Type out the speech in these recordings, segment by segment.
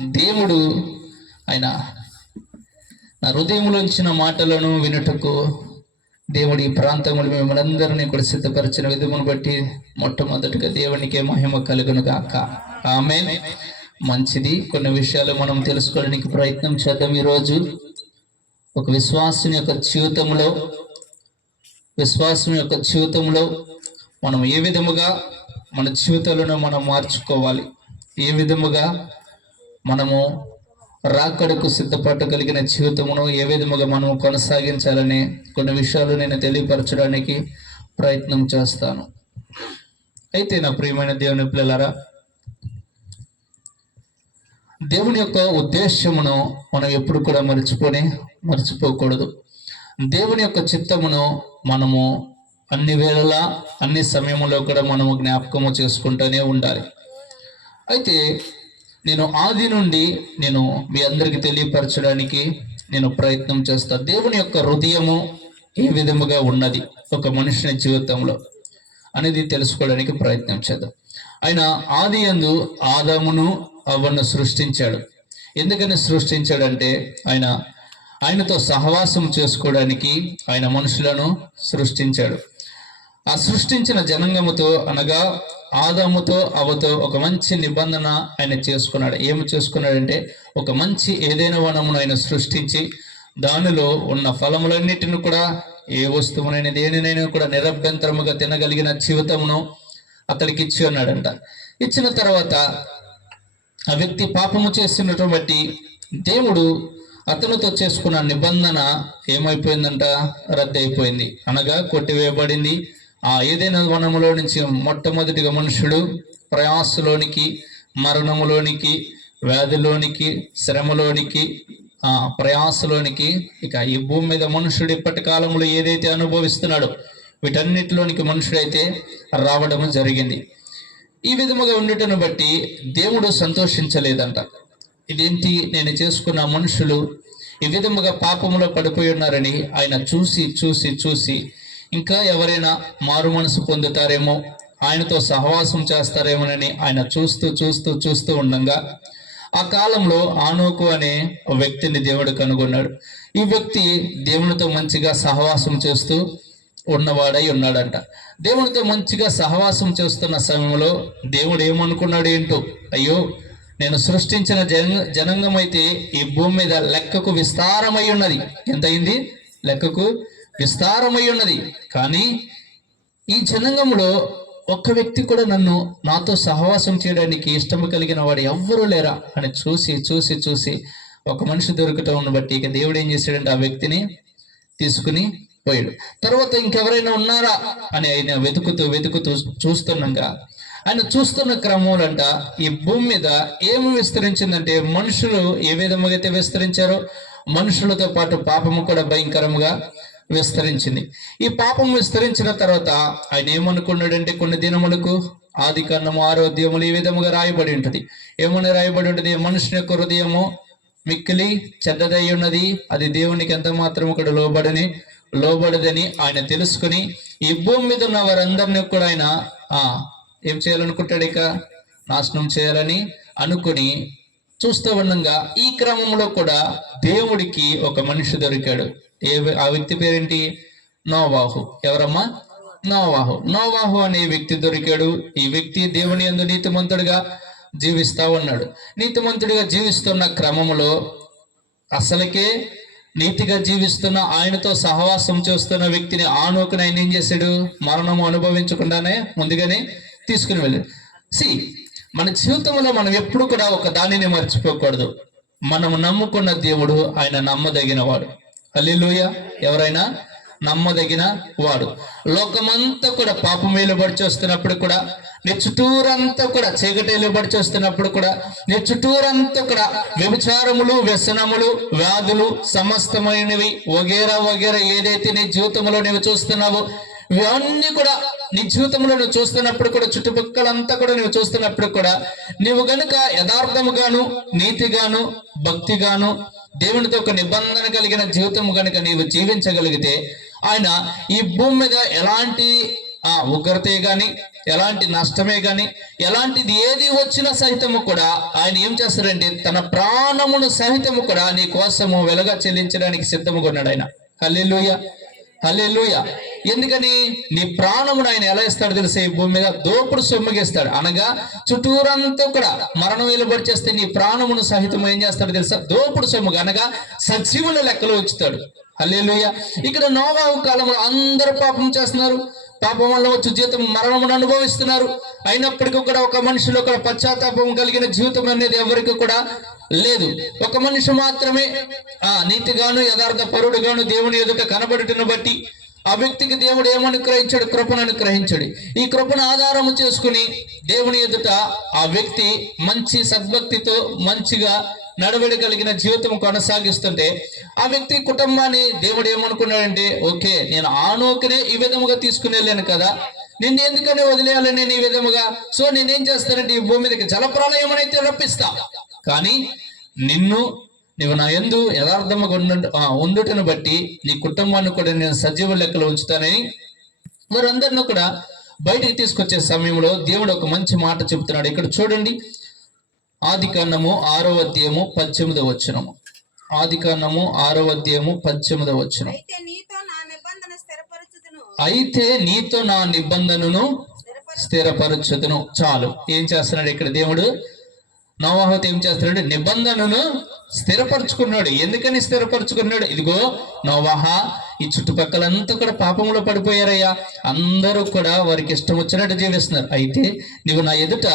దేవుడు ఆయన నా హృదయంలో ఇచ్చిన మాటలను వినుటకు దేవుడి ఈ ప్రాంతంలో మిమ్మల్ని అందరినీ కూడా సిద్ధపరిచిన విధమును బట్టి మొట్టమొదటిగా దేవునికే మహిమ కలుగును గాక. ఆమేన్. మంచిది. కొన్ని విషయాలు మనం తెలుసుకోవడానికి ప్రయత్నం చేద్దాం. ఈరోజు ఒక విశ్వాసం యొక్క జీవితంలో మనం ఏ విధముగా మన జీవితాలను మనం మార్చుకోవాలి, ఏ విధముగా మనము రాకడకు సిద్ధపడగలిగిన జీవితమును ఏ విధముగా మనము కొనసాగించాలని కొన్ని విషయాలు నేను తెలియపరచడానికి ప్రయత్నం చేస్తాను. అయితే నా ప్రియమైన దేవుని పిల్లలారా, దేవుని యొక్క ఉద్దేశమును మనం ఎప్పుడు కూడా మర్చిపోకూడదు. దేవుని యొక్క చిత్తమును మనము అన్ని వేళలా అన్ని సమయంలో కూడా మనము జ్ఞాపకము చేసుకుంటూనే ఉండాలి. అయితే నేను ఆది నుండి నేను మీ అందరికీ తెలియపరచడానికి నేను ప్రయత్నం చేస్తాను. దేవుని యొక్క హృదయము ఏ విధముగా ఉన్నది ఒక మనుషుని జీవితంలో అనేది తెలుసుకోవడానికి ప్రయత్నం చేద్దాం. ఆయన ఆది యందు ఆదామును అవ్వను సృష్టించాడు. ఎందుకని సృష్టించాడంటే ఆయనతో సహవాసం చేసుకోవడానికి ఆయన మనుషులను సృష్టించాడు. ఆ సృష్టించిన జనాంగముతో అనగా ఆదాముతో అవ్వతో ఒక మంచి నిబంధన ఆయన చేసుకున్నాడు. ఏమి చేసుకున్నాడంటే ఒక మంచి ఏదైనా వనమును ఆయన సృష్టించి దానిలో ఉన్న ఫలములన్నిటిని కూడా ఏ వస్తువునైనా దేనినైనా కూడా నిరభ్యంతరముగా తినగలిగిన జీవితమును అతడికి ఇచ్చి ఉన్నాడంట. ఇచ్చిన తర్వాత ఆ వ్యక్తి పాపము చేసినటువంటి బట్టి దేవుడు అతనితో చేసుకున్న నిబంధన ఏమైపోయిందంట? రద్దయిపోయింది, అనగా కొట్టివేయబడింది. ఆ ఏదైనా వనములో నుంచి మొట్టమొదటిగా మనుషుడు ప్రయాసలోనికి, మరణములోనికి, వ్యాధిలోనికి, శ్రమలోనికి, ప్రయాసలోనికి, ఇక ఈ భూమి మీద మనుషుడు ఇప్పటి కాలంలో ఏదైతే అనుభవిస్తున్నాడో వీటన్నిటిలోనికి మనుషుడైతే రావడము జరిగింది. ఈ విధముగా ఉండటను బట్టి దేవుడు సంతోషించలేదంట. ఇదేంటి, నేను చేసుకున్న మనుషులు ఈ విధముగా పాపములో పడిపోయి ఉన్నారని ఆయన చూసి ఇంకా ఎవరైనా మారు మనసు పొందుతారేమో, ఆయనతో సహవాసం చేస్తారేమోనని ఆయన చూస్తూ ఉండగా ఆ కాలంలో ఆనోకు అనే వ్యక్తిని దేవుడు కనుగొన్నాడు. ఈ వ్యక్తి దేవునితో మంచిగా సహవాసం చేస్తూ ఉన్నవాడై ఉన్నాడంట. దేవునితో మంచిగా సహవాసం చేస్తున్న సమయంలో దేవుడు ఏమనుకున్నాడు ఏంటో, అయ్యో నేను సృష్టించిన జనాంగం అయితే ఈ భూమి మీద లెక్కకు విస్తారమై ఉన్నది. ఎంత అయింది? లెక్కకు విస్తారమై ఉన్నది. కానీ ఈ జనాంగంలో ఒక్క వ్యక్తి కూడా నాతో సహవాసం చేయడానికి ఇష్టం కలిగిన వాడు ఎవ్వరూ లేరా అని చూసి ఒక మనిషి దొరకటం బట్టి ఇక దేవుడు ఏం చేశాడంటే ఆ వ్యక్తిని తీసుకుని పోయాడు. తర్వాత ఇంకెవరైనా ఉన్నారా అని ఆయన వెతుకుతూ చూస్తుండగా ఆయన చూస్తున్న క్రమంలోంట ఈ భూమి మీద ఏమి విస్తరించిందంటే మనుషులు ఏ విధముగా అయితే విస్తరించారో మనుషులతో పాటు పాపము కూడా భయంకరంగా విస్తరించింది. ఈ పాపం విస్తరించిన తర్వాత ఆయన ఏమనుకున్నాడంటే కొన్ని దినములకు ఆది కాండము 6వ అధ్యాయములు ఈ విధముగా రాయబడి ఉంటుంది. ఏమని రాయబడి ఉంటుంది? మనుషుని యొక్క హృదయము మిక్కిలి చెడ్డదై ఉన్నది, అది దేవునికి ఎంత మాత్రము కూడా లోబడదని ఆయన తెలుసుకుని ఈ భూమి మీద ఉన్న వారందరినీ కూడా ఆయన ఏం చేయాలనుకుంటాడు? ఇక నాశనం చేయాలని అనుకుని చూస్తూ ఉండగా ఈ క్రమంలో కూడా దేవుడికి ఒక మనిషి దొరికాడు. ఆ వ్యక్తి పేరేంటి? నోవాహు. ఎవరమ్మా? నోవాహు అనే వ్యక్తి దొరికాడు. ఈ వ్యక్తి దేవుని యందు నీతిమంతుడిగా జీవిస్తా ఉన్నాడు. నీతిమంతుడిగా జీవిస్తున్న క్రమంలో అసలుకే నీతిగా జీవిస్తున్న ఆయనతో సహవాసం చేస్తున్న వ్యక్తిని ఆనోకుని ఆయన ఏం చేశాడు? మరణము అనుభవించకుండానే ముందుగానే తీసుకుని వెళ్ళాడు. మన జీవితంలో మనం ఎప్పుడు కూడా ఒక దానిని మర్చిపోకూడదు. మనం నమ్ముకున్న దేవుడు ఆయన నమ్మదగిన వాడు. హల్లెలూయా. ఎవరైనా నమ్మదగిన వాడు. లోకమంతా కూడా పాపం ఏలుబడి చేస్తున్నప్పుడు కూడా, నీ చుట్టూరంతా కూడా చీకటి ఏలుబడి చేస్తున్నప్పుడు కూడా, నీ చుట్టూరంతా కూడా వ్యభిచారములు, వ్యసనములు, వ్యాధులు, సమస్తమైనవి వగేరా ఏదైతే నీ జీవితంలో నీవు చూస్తున్నావో ఇవన్నీ కూడా నీ జీవితంలో నువ్వు చూస్తున్నప్పుడు కూడా, చుట్టుపక్కలంతా కూడా నువ్వు చూస్తున్నప్పుడు కూడా, నువ్వు గనుక యథార్థముగాను, నీతిగాను, భక్తిగాను, దేవునితో ఒక నిబంధన కలిగిన జీవితం కనుక నీవు జీవించగలిగితే ఆయన ఈ భూమి మీద ఎలాంటి ఉగ్రతే గాని, ఎలాంటి నష్టమే గాని, ఎలాంటిది ఏది వచ్చినా సహితము కూడా ఆయన ఏం చేస్తారంటే తన ప్రాణమును సహితము కూడా నీ కోసము వెలగా చెల్లించడానికి సిద్ధముగా ఉన్నాడు ఆయన. హల్లెలూయా, హల్లెలూయా. ఎందుకని? నీ ప్రాణమును ఆయన ఎలా ఇస్తాడు తెలుసా? ఈ భూమి మీద దోపుడు సొమ్ముగా ఇస్తాడు. అనగా చుట్టూరంతా కూడా మరణం వెలుబడి చేస్తే నీ ప్రాణమును సహితం ఏం చేస్తాడు తెలుసా? దోపుడు సొమ్ముగా, అనగా సజీవుల లెక్కలో ఉంచుతాడు. హల్లెలూయా. ఇక్కడ నోవాహు కాలంలో అందరూ పాపం చేస్తున్నారు, పాపం వల్ల వచ్చి జీవితం మరణమును అనుభవిస్తున్నారు. అయినప్పటికీ కూడా ఒక మనిషిలో కూడా పశ్చాత్తాపం కలిగిన జీవితం అనేది ఎవరికి కూడా లేదు. ఒక మనిషి మాత్రమే నీతిగాను యథార్థ పరుడుగాను దేవుని ఎదుట కనబడుటను బట్టి ఆ వ్యక్తికి దేవుడు ఏమనుగ్రహించాడు? కృపను అనుగ్రహించాడు. ఈ కృపను ఆధారము చేసుకుని దేవుని ఎదుట ఆ వ్యక్తి మంచి సద్భక్తితో మంచిగా నడవడగలిగిన జీవితం కొనసాగిస్తుంటే ఆ వ్యక్తి కుటుంబాన్ని దేవుడు ఏమనుకున్నాడంటే, ఓకే, నేను ఆనోకనే ఈ విధముగా తీసుకుని వెళ్ళాను కదా, నిన్ను ఎందుకని వదిలేయాలి నేను ఈ విధముగా? సో నేనేం చేస్తానంటే ఈ భూమి మీదకి జలప్రలయం అయితే రప్పిస్తా, కానీ నీవు నా యందు యథార్థముగా ఉండుటను బట్టి నీ కుటుంబాన్ని కూడా నేను సజీవ లెక్కలో ఉంచుతానని వారందరినీ కూడా బయటికి తీసుకొచ్చే సమయంలో దేవుడు ఒక మంచి మాట చెబుతున్నాడు. ఇక్కడ చూడండి, ఆదికాండము 6వ అధ్యాయము 18వ వచనము. ఆదికాండము 6వ అధ్యాయము 18వ వచనం. అయితే నీతో నా నిబంధనను స్థిరపరచుదును. చాలు. ఏం చేస్తున్నాడు ఇక్కడ దేవుడు? నోవాహుతో ఏం చేస్తున్నాడు? నిబంధనను స్థిరపరచుకున్నాడు. ఎందుకని స్థిరపరచుకున్నాడు? ఇదిగో నోవాహ, ఈ చుట్టుపక్కలంతా కూడా పాపంలో పడిపోయారయ్యా, అందరూ కూడా వారికి ఇష్టం వచ్చినట్టు జీవిస్తున్నారు. అయితే నువ్వు నా ఎదుట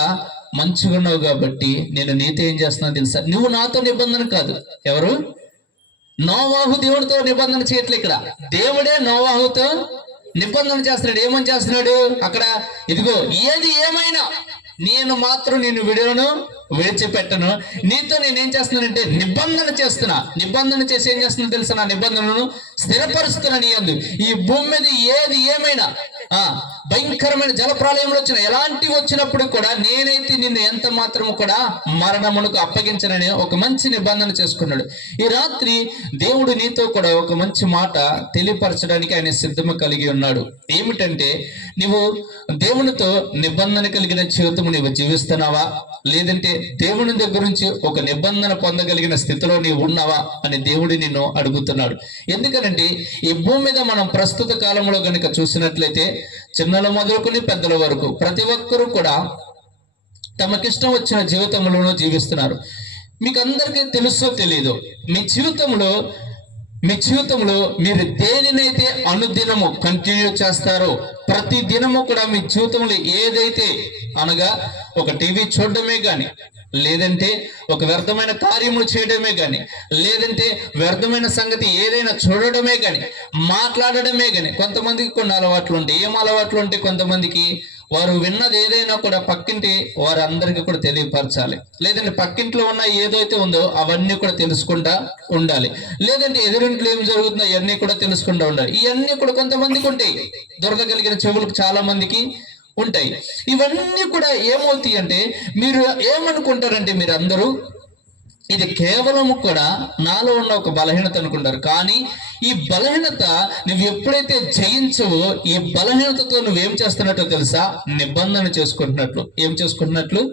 మంచిగా ఉన్నావు కాబట్టి నేను నీతో ఏం చేస్తున్నావు తెలుసా? నువ్వు నాతో నిబంధన కాదు. ఎవరు? నోవాహు దేవుడితో నిబంధన చేయట్లే. ఇక్కడ దేవుడే నోవాహుతో నిబంధన చేస్తున్నాడు. ఏమని చేస్తున్నాడు అక్కడ? ఇదిగో ఏది ఏమైనా నేను మాత్రం నిన్ను విడిచిపెట్టను, నీతో నేనేం చేస్తున్నానంటే నిబంధన చేస్తున్నా. నిబంధన చేసి ఏం చేస్తున్నా తెలుసా? నా నిబంధనను స్థిరపరుస్తున్నా నీ యందు. ఈ భూమి మీద ఏది ఏమైనా భయంకరమైన జలప్రలయంలో వచ్చిన ఎలాంటివి వచ్చినప్పుడు కూడా నేనైతే నిన్ను ఎంత మాత్రము కూడా మరణమునకు అప్పగించనని ఒక మంచి నిబంధన చేసుకున్నాడు. ఈ రాత్రి దేవుడు నీతో కూడా ఒక మంచి మాట తెలియపరచడానికి ఆయన సిద్ధము కలిగి ఉన్నాడు. ఏమిటంటే, నీవు దేవునితో నిబంధన కలిగిన జీవితం నీవు జీవిస్తున్నావా, లేదంటే దేవుని దగ్గర నుంచి ఒక నిబంధన పొందగలిగిన స్థితిలో నీవు ఉన్నావా అని దేవుడు నిన్ను అడుగుతున్నాడు. ఎందుకనంటే ఈ భూమి మీద మనం ప్రస్తుత కాలంలో గనుక చూసినట్లయితే చిన్నల మొదలుకొని పెద్దల వరకు ప్రతి ఒక్కరూ కూడా తమకిష్టం వచ్చిన జీవితంలోనూ జీవిస్తున్నారు. మీకు అందరికీ తెలుసో తెలీదో, మీ జీవితంలో మీరు దేనినైతే అనుదినము కంటిన్యూ చేస్తారో, ప్రతి దినము కూడా మీ జీవితంలో ఏదైతే, అనగా ఒక టీవీ చూడడమే కానీ, లేదంటే ఒక వ్యర్థమైన కార్యములు చేయడమే కానీ, లేదంటే వ్యర్థమైన సంగతి ఏదైనా చూడడమే కానీ, మాట్లాడడమే కానీ, కొంతమందికి కొన్ని అలవాట్లు ఉంటాయి. ఏం అలవాట్లు ఉంటాయి? కొంతమందికి వారు విన్నది ఏదైనా కూడా పక్కింటి వారందరికీ కూడా తెలియపరచాలి, లేదంటే పక్కింట్లో ఉన్న ఏదైతే ఉందో అవన్నీ కూడా తెలుసుకుంటా ఉండాలి, లేదంటే ఎదురింట్లో ఏం జరుగుతుందో ఇవన్నీ కూడా తెలుసుకుంటా ఉండాలి. ఇవన్నీ కూడా కొంతమందికి ఉంటాయి, దురద కలిగిన చెవులకు చాలా మందికి ఉంటాయి. ఇవన్నీ కూడా ఏమవుతాయి అంటే, మీరు ఏమనుకుంటారంటే మీరు అందరూ ఇది కేవలం కూడా నాలో ఉన్న ఒక బలహీనత అనుకుంటారు. కానీ ఈ బలహీనత నువ్వు ఎప్పుడైతే జయించవో, ఈ బలహీనతతో నువ్వేం చేస్తున్నట్టు తెలుసా? నిబంధన చేసుకుంటున్నట్లు. ఏం చేసుకుంటున్నట్లు?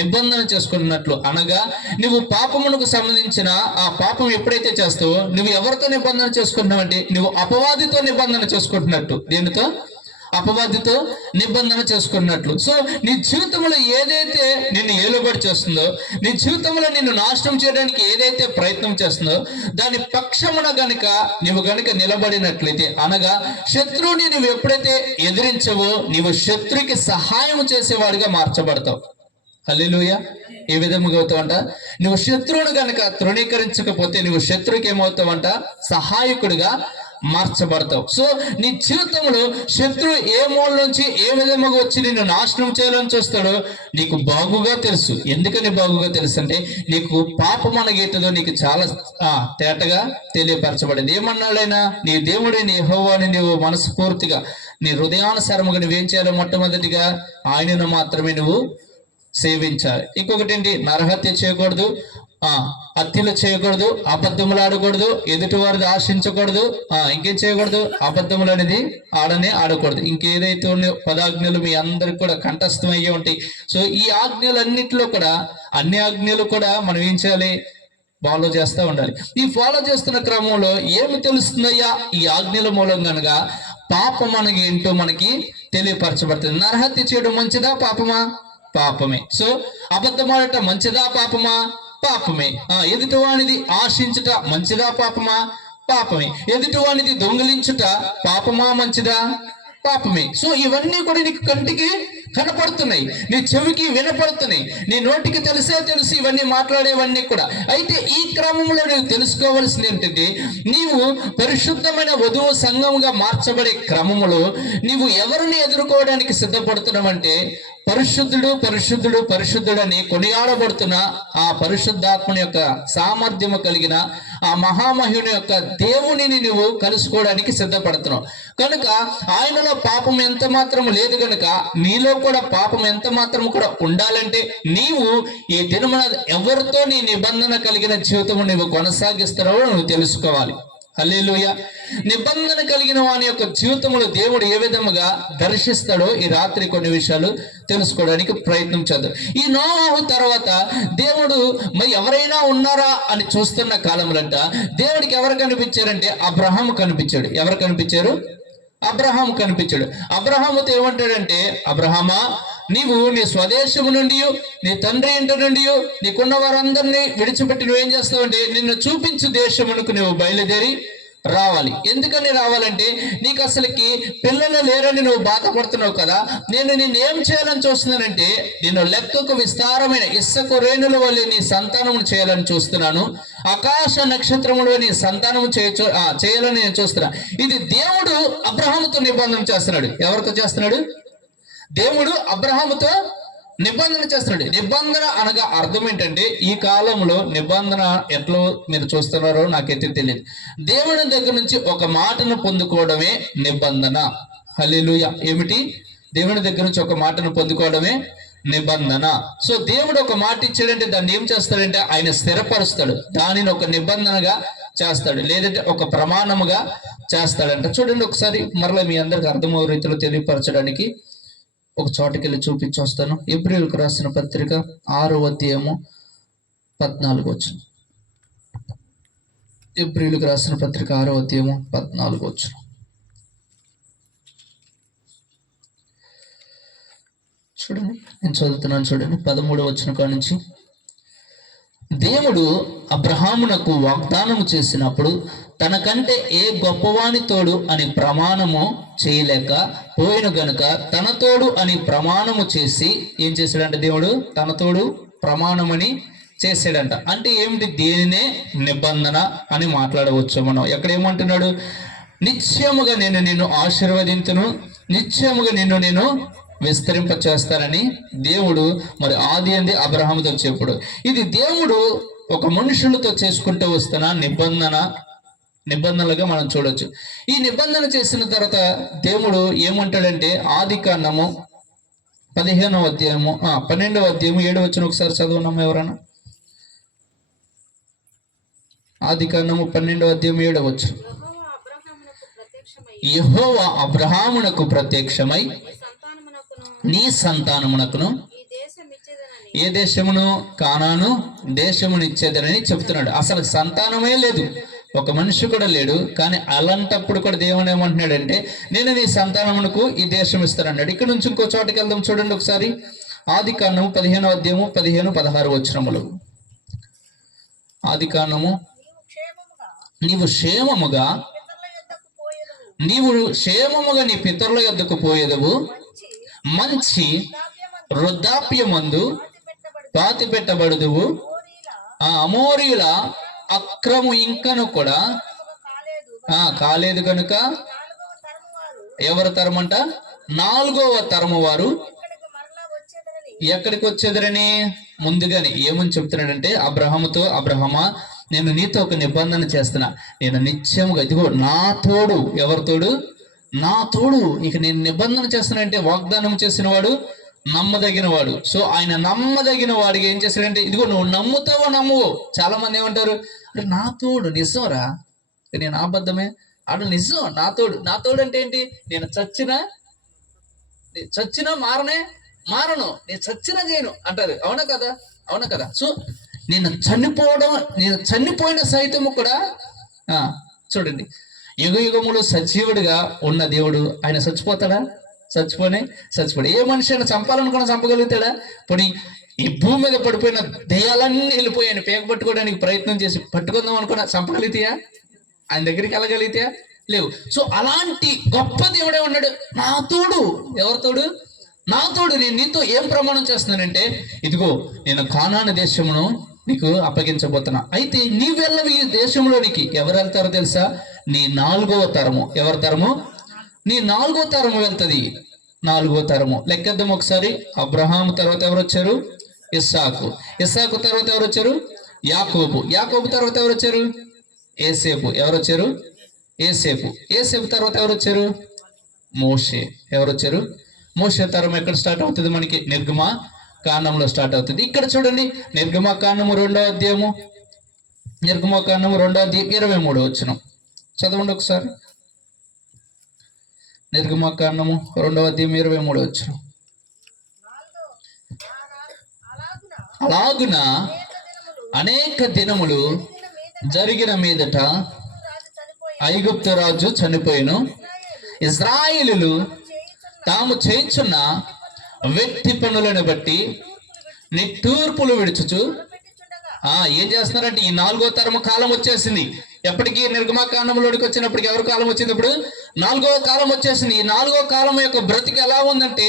నిబంధన చేసుకుంటున్నట్లు. అనగా నువ్వు పాపమునకు సంబంధించిన ఆ పాపం ఎప్పుడైతే చేస్తావో, నువ్వు ఎవరితో నిబంధన చేసుకుంటున్నావంటే నువ్వు అపవాదితో నిబంధన చేసుకుంటున్నట్టు. దేనితో? అపవాదితో నిబంధన చేసుకున్నట్లు. సో నీ జీవితంలో ఏదైతే నిన్ను ఏలుబడి చేస్తుందో, నీ జీవితంలో నిన్ను నాశనం చేయడానికి ఏదైతే ప్రయత్నం చేస్తుందో, దాని పక్షమున నువ్వు గనుక నిలబడినట్లయితే, అనగా శత్రువుని నువ్వు ఎప్పుడైతే ఎదిరించవో, నీవు శత్రువుకి సహాయం చేసేవాడిగా మార్చబడతావు. హల్లెలూయా. ఏ విధముగా అవుతావంట? నువ్వు శత్రువును గనక తృణీకరించకపోతే నువ్వు శత్రువుకి ఏమవుతావంట? సహాయకుడిగా మార్చబడతావు. సో నీ జీవితంలో శత్రువు ఏ మూల నుంచి ఏ విధముగా వచ్చి నిన్ను నాశనం చేయాలని చూస్తాడో నీకు బాగుగా తెలుసు. ఎందుకని బాగుగా తెలుసు అంటే, నీకు పాపం అన్న గీతలో నీకు చాలా తేటగా తెలియపరచబడింది. ఏమన్నాడైనా? నీ దేవుడైన యెహోవాని నీవు మనస్ఫూర్తిగా నీ హృదయానుసారముగా నువ్వేం చేయాలో? మొట్టమొదటిగా ఆయనను మాత్రమే నువ్వు సేవించాలి. ఇంకొకటి ఏంటి? నరహత్య చేయకూడదు, హత్యలు చేయకూడదు, అబద్ధములు ఆడకూడదు, ఎదుటి వారిది ఆశించకూడదు, ఇంకేం చేయకూడదు, అబద్ధములు అనేది ఆడకూడదు. ఇంకేదైతే ఉన్నాయో 10 ఆజ్ఞలు మీ అందరికి కూడా కంఠస్థం అయ్యి ఉంటాయి. సో ఈ ఆజ్ఞలన్నింటిలో కూడా అన్ని ఆజ్ఞలు కూడా మనం ఏం చేయాలి, ఫాలో చేస్తూ ఉండాలి. ఈ ఫాలో చేస్తున్న క్రమంలో ఏమి తెలుస్తుందయ్యా, ఈ ఆజ్ఞల మూలంగా పాపం మనకి ఏంటో మనకి తెలియపరచబడుతుంది. నరహత్య చేయడం మంచిదా పాపమా? పాపమే. సో అబద్ధం ఆడటం మంచిదా పాపమా? పాపమే. ఎదుటివానిది ఆశించుట మంచిదా పాపమా? పాపమే. ఎదుటివానిది దొంగిలించుట పాపమా మంచిదా? పాపమే. సో ఇవన్నీ కూడా నీకు కంటికి కనపడుతున్నాయి, నీ చెవికి వినపడుతున్నాయి, నీ నోటికి తెలుసు ఇవన్నీ మాట్లాడేవన్నీ కూడా. అయితే ఈ క్రమంలో నువ్వు తెలుసుకోవాల్సింది ఏంటంటే, నీవు పరిశుద్ధమైన వధువు సంఘముగా మార్చబడే క్రమములో నీవు ఎవరిని ఎదుర్కోవడానికి సిద్ధపడుతున్నావంటే, పరిశుద్ధుడు పరిశుద్ధుడు పరిశుద్ధుడు అని కొనియాడబడుతున్న ఆ పరిశుద్ధాత్మని యొక్క సామర్థ్యము కలిగిన ఆ మహామహిని యొక్క దేవునిని నువ్వు కలుసుకోవడానికి సిద్ధపడుతున్నావు కనుక ఆయనలో పాపం ఎంత మాత్రం లేదు కనుక నీలో కూడా పాపం ఎంత మాత్రం కూడా ఉండాలంటే నీవు ఈ దినమున ఎవరితో నీ నిబంధన కలిగిన జీవితము నువ్వు కొనసాగిస్తున్నావో నువ్వు తెలుసుకోవాలి. హల్లెలూయా. నిబంధన కలిగిన వాని యొక్క జీవితంలో దేవుడు ఏ విధముగా దర్శిస్తాడో ఈ రాత్రి కొన్ని విషయాలు తెలుసుకోవడానికి ప్రయత్నం చేద్దాం. ఈ నోవాహు తర్వాత దేవుడు మరి ఎవరైనా ఉన్నారా అని చూస్తున్న కాలంలోంట దేవుడికి ఎవరు కనిపించారంటే అబ్రహాము కనిపించాడు. ఎవరు కనిపించారు? అబ్రహాము కనిపించాడు. అబ్రహాముతో ఏమంటాడంటే, అబ్రహామా, నీవు నీ స్వదేశము నుండి నీ తండ్రి ఇంటి నుండి నీకున్న వారందరినీ విడిచిపెట్టి నువ్వేం చేస్తావంటే నిన్ను చూపించు దేశమునకు నువ్వు బయలుదేరి రావాలి. ఎందుకని రావాలంటే నీకు అసలుకి పిల్లలు లేరని నువ్వు బాధపడుతున్నావు కదా, నేను నిన్ను ఏం చేయాలని చూస్తున్నానంటే నిన్ను లెక్కకు విస్తారమైన ఇసుక రేణుల వల్ల నీ సంతానము చేయాలని చూస్తున్నాను, ఆకాశ నక్షత్రములో నీ సంతానము చేయాలని నేను చూస్తున్నా. ఇది దేవుడు అబ్రహాముతో నిబంధన చేస్తున్నాడు. ఎవరితో చేస్తున్నాడు? దేవుడు అబ్రహాముతో నిబంధన చేస్తున్నాడు. నిబంధన అనగా అర్థం ఏంటంటే, ఈ కాలంలో నిబంధన ఎట్లా మీరు చూస్తున్నారో నాకైతే తెలియదు. దేవుని దగ్గర నుంచి ఒక మాటను పొందుకోవడమే నిబంధన. హల్లెలూయా. ఏమిటి? దేవుని దగ్గర నుంచి ఒక మాటను పొందుకోవడమే నిబంధన. సో దేవుడు ఒక మాట ఇచ్చాడంటే దాన్ని ఏం చేస్తాడంటే ఆయన స్థిరపరుస్తాడు, దానిని ఒక నిబంధనగా చేస్తాడు, లేదంటే ఒక ప్రమాణముగా చేస్తాడంట. చూడండి ఒకసారి మరలా మీ అందరికి అర్థమయ్యే రీతిలో తెలియపరచడానికి ఒక చోటకి వెళ్ళి చూపించి వస్తాను. ఎబ్రీయులకు రాసిన పత్రిక 6వ అధ్యాయము 14 వచనం. ఎబ్రీయులకు రాసిన పత్రిక 6వ అధ్యాయము 14 వచనం. చూడండి, నేను చదువుతున్నాను. చూడండి 13వ వచనం కాడ నుంచి. దేవుడు అబ్రహామునకు వాగ్దానము చేసినప్పుడు తనకంటే ఏ గొప్పవాని తోడు అని ప్రమాణము చేయలేక పోయిన గనుక తన తోడు అని ప్రమాణము చేసి ఏం చేశాడంట? దేవుడు తన తోడు ప్రమాణమని చేశాడంట. అంటే ఏమిటి? దేనినే నిబంధన అని మాట్లాడవచ్చు మనం. ఎక్కడ ఏమంటున్నాడు? నిశ్చయముగా నేను నిన్ను ఆశీర్వదించును, నిశ్చయముగా నేను విస్తరింప చేస్తానని దేవుడు మరి ఆది అంది అబ్రహాముతో చెప్పుడు. ఇది దేవుడు ఒక మనుషులతో చేసుకుంటూ వస్తున్న నిబంధనలుగా మనం చూడొచ్చు. ఈ నిబంధన చేసిన తర్వాత దేవుడు ఏమంటాడంటే, ఆది కాండము 15వ అధ్యాయము 12వ అధ్యాయము 7వ వచనం ఒకసారి చదువున్నాము ఎవరన్నా. ఆది కాండము 12వ అధ్యాయం 7వ వచనం. యెహోవా అబ్రహామునకు ప్రత్యక్షమై నీ సంతానమునకును ఏ దేశమును? కానాను దేశమును ఇచ్చేదనని చెప్తున్నాడు. అసలు సంతానమే లేదు, ఒక మనిషి కూడా లేడు. కానీ అలాంటప్పుడు కూడా దేవుడు ఏమంటున్నాడంటే, నేను నీ సంతానమునకు ఈ దేశం ఇస్తానన్నాడు. ఇక్కడ నుంచి ఇంకో చోటకి వెళ్దాం. చూడండి ఒకసారి. ఆది కాండము 15వ అధ్యాయము 15-16 వచనములు. ఆది కాండము. నీవు క్షేమముగా నీ పితరుల యొద్దకు పోయేదవు, మంచి వృద్ధాప్యమందు పాతి పెట్టబడుదువు, ఆ అమోరీల అక్రము ఇంకను కూడా కాలేదు కనుక ఎవరి తరం అంట? 4వ తరము వారు ఎక్కడికి వచ్చేదరని ముందుగానే ఏమని చెప్తున్నాడంటే, అబ్రహాముతో, అబ్రహమా, నేను నీతో ఒక నిబంధన చేస్తున్నా, నేను నిత్యముగా ఇదిగో నా తోడు. ఎవరి తోడు? నా తోడు. ఇక నేను నిబంధన చేస్తున్నానంటే వాగ్దానం చేసిన వాడు నమ్మదగిన వాడు. సో ఆయన నమ్మదగిన వాడికి ఏం చేశాడంటే, ఇదిగో నువ్వు నమ్ముతావో నమ్మువో. చాలా మంది ఏమంటారు, అరే నా తోడు నిజంరా, నేను అబద్ధమే, అడు నిజం నా తోడు. నా తోడు అంటే ఏంటి? నేను చచ్చినా మారను, నేను చచ్చినా చేయను అంటారు. అవునా కదా? అవునా కదా? సో నేను చనిపోయిన సైతము కూడా చూడండి, యుగ యుగములు సజీవుడిగా ఉన్న దేవుడు ఆయన చచ్చిపోతాడా? చచ్చిపోడు. ఏ మనిషి అయినా చంపాలనుకున్నా చంపగలుగుతాడా? పోనీ ఈ భూమి మీద పడిపోయిన దెయ్యాలన్నీ వెళ్ళిపోయాను పేక పట్టుకోవడానికి ప్రయత్నం చేసి పట్టుకుందాం అనుకున్నా చంపగలిగితేయా? ఆయన దగ్గరికి వెళ్ళగలిగితేయా? లేవు. సో అలాంటి గొప్ప దేవుడే ఉన్నాడు. నా తోడు. ఎవరి తోడు? నా తోడు. నేను నీతో ఏం ప్రమాణం చేస్తున్నానంటే, ఇదిగో నేను కానాను దేశమును నీకు అప్పగించబోతున్నా. అయితే నీ వెళ్ళవి ఈ దేశంలోనికి ఎవరు వెళ్తారో తెలుసా? నీ 4వ తరము. ఎవరి తరము? నీ 4వ తరము వెళ్తుంది. 4వ తరము లెక్కేద్దాం ఒకసారి. అబ్రహాము తర్వాత ఎవరు వచ్చారు? ఇస్సాకు తర్వాత ఎవరు వచ్చారు? యాకోబు తర్వాత ఎవరు వచ్చారు? ఏసేపు. ఎవరు వచ్చారు? ఏసేపు తర్వాత ఎవరు వచ్చారు? మోషే. ఎవరు వచ్చారు? మోషే తరం ఎక్కడ స్టార్ట్ అవుతుంది మనకి? నిర్గమకాండంలో స్టార్ట్ అవుతుంది. ఇక్కడ చూడండి, నిర్గమకాండము 2వ అధ్యాయము, 23వ వచనం చదవండి ఒకసారి. నిర్గమకాండము 2వ అధ్యాయం 23వ వచనం. అలాగున అనేక దినములు జరిగిన మీదట ఐగుప్తు రాజు చనిపోయిను. ఇశ్రాయేలీయులు తాము చేయుచున్న వ్యక్తి పనులను బట్టి నిట్టూర్పులు విడుచుచు ఏం చేస్తున్నారంటే, ఈ 4వ తరము కాలం వచ్చేసింది. ఎప్పటికీ నిర్గమకాండంలోకి వచ్చినప్పటికి ఎవరి కాలం వచ్చింది? ఇప్పుడు 4వ కాలం వచ్చేసింది. ఈ 4వ కాలం యొక్క బ్రతికి ఎలా ఉందంటే,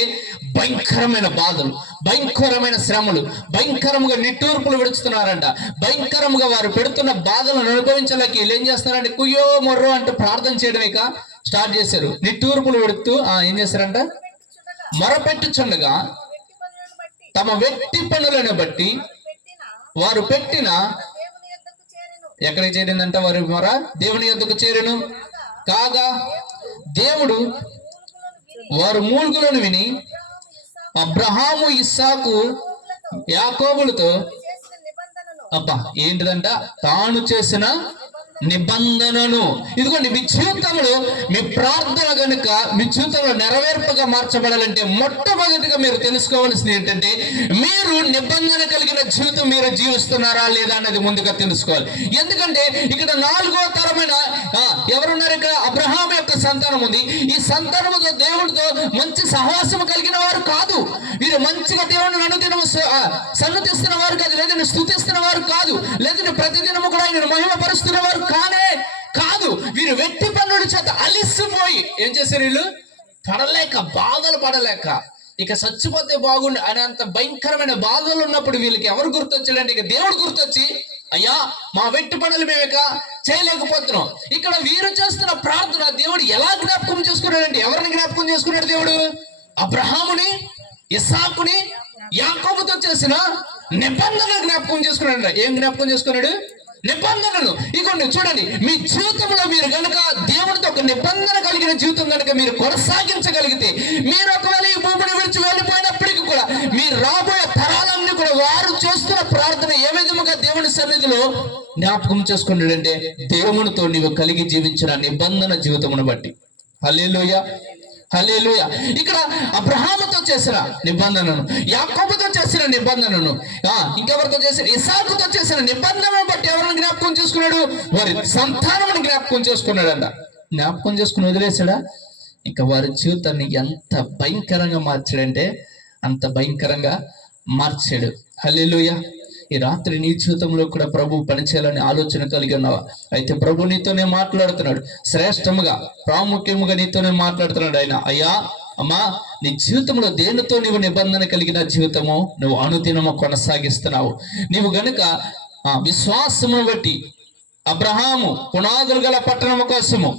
భయంకరమైన బాధలు, భయంకరమైన శ్రమలు, భయంకరంగా నిట్టూర్పులు విడుచుతున్నారంట. భయంకరంగా వారు పెడుతున్న బాధలను అనుభవించలేక వీళ్ళు ఏం చేస్తున్నారంటే, కుయ్యో మొర్రో అంటూ ప్రార్థన చేయడమేక స్టార్ట్ చేశారు. నిట్టూర్పులు విడుతూ ఏం చేశారంట? మొరపెట్టుచుండగా తమ వ్యక్తి పనులను బట్టి వారు పెట్టిన ఎక్కడికి చేరిందంట? వారి మొర దేవుని యొద్దకు చేరును. కాగా దేవుడు వారు మూల్గులను విని అబ్రహాము, ఇస్సాకు, యాకోబులతో ఏంటిదంట? తాను చేసిన నిబంధనను. ఇదిగోండి, మీ జీవితంలో మీ ప్రార్థన కనుక మీ జీవితంలో నెరవేర్పుగా మార్చబడాలంటే మొట్టమొదటిగా మీరు తెలుసుకోవాల్సింది ఏంటంటే, మీరు నిబంధన కలిగిన జీవితం మీరు జీవిస్తున్నారా లేదా అన్నది ముందుగా తెలుసుకోవాలి. ఎందుకంటే ఇక్కడ 4వ తరమైన ఎవరున్నారు? ఇక్కడ అబ్రహాం యొక్క సంతానం ఉంది. ఈ సంతానముతో దేవుడితో మంచి సహవాసం కలిగిన వారు కాదు. వీరు మంచిగా దేవుడిని అనుదినము సన్నతిస్తున్న వారు కాదు, లేదంటే స్తుతిస్తున్న వారు కాదు, లేదంటే ప్రతిదినము కూడా ఆయన మహిమపరుస్తున్న వారు కాదు. వీరు వ్యక్తి పనుల చేత అలిసిపోయి ఏం చేశారు? వీళ్ళు బాధలు పడలేక ఇక చచ్చిపోతే బాగుండు అనేంత భయంకరమైన బాధలు ఉన్నప్పుడు వీళ్ళకి ఎవరు గుర్తొచ్చాడంటే, ఇక దేవుడు గుర్తొచ్చి, అయ్యా మా వెట్టి పనులు మేమేక చేయలేకపోతున్నాం. ఇక్కడ వీరు చేస్తున్న ప్రార్థన దేవుడు ఎలా జ్ఞాపకం చేసుకున్నాడంటే, ఎవరిని జ్ఞాపకం చేసుకున్నాడు దేవుడు? అబ్రహాముని, ఇస్సాకుని, యాకోబుతో చేసిన నిబంధన జ్ఞాపకం చేసుకున్నాడు. ఏం జ్ఞాపకం చేసుకున్నాడు? నిబంధనలు. ఇదిగోండి చూడండి, మీ జీవితంలో మీరు కనుక దేవుడితో ఒక నిబంధన కలిగిన జీవితం కనుక మీరు కొనసాగించగలిగితే, మీరు ఒకవేళ ఈ భూమిని విడిచి వెళ్ళిపోయినప్పటికీ కూడా మీరు రాబోయే తరాలన్నీ కూడా వారు చేస్తున్న ప్రార్థన ఏ విధముగా దేవుని సన్నిధిలో జ్ఞాపకం చేసుకున్నాడంటే, దేవునితో నీవు కలిగి జీవించిన నిబంధన జీవితమును బట్టి. హల్లెలూయా, హల్లెలూయా. ఇక్కడ అబ్రహాముతో చేసిన నిబంధనను, యాకోబుతో చేసిన నిబంధనను, ఇంకెవరితో చేసిన? ఇస్సాకుతో చేసిన నిబంధనను బట్టి ఎవరిని జ్ఞాపకం చేసుకున్నాడు? వారి సంతానముని జ్ఞాపకం చేసుకున్నాడంట. జ్ఞాపకం చేసుకుని వదిలేశాడా? ఇంకా వారి జీవితాన్ని ఎంత భయంకరంగా మార్చాడంటే అంత భయంకరంగా మార్చాడు. హల్లెలూయా. ఈ రాత్రి నీ జీవితంలో కూడా ప్రభు పనిచేయాలని ఆలోచన కలిగి ఉన్నావా? అయితే ప్రభు నీతోనే మాట్లాడుతున్నాడు. శ్రేష్టముగా, ప్రాముఖ్యముగా నీతోనే మాట్లాడుతున్నాడు ఆయన. అయ్యా, అమ్మా, నీ జీవితంలో దేనితో నీవు నిబంధన కలిగిన జీవితము నువ్వు అనుదినము కొనసాగిస్తున్నావు. నీవు గనుక విశ్వాసమును బట్టి అబ్రహాము పునాదులు గల పట్టణము కోసము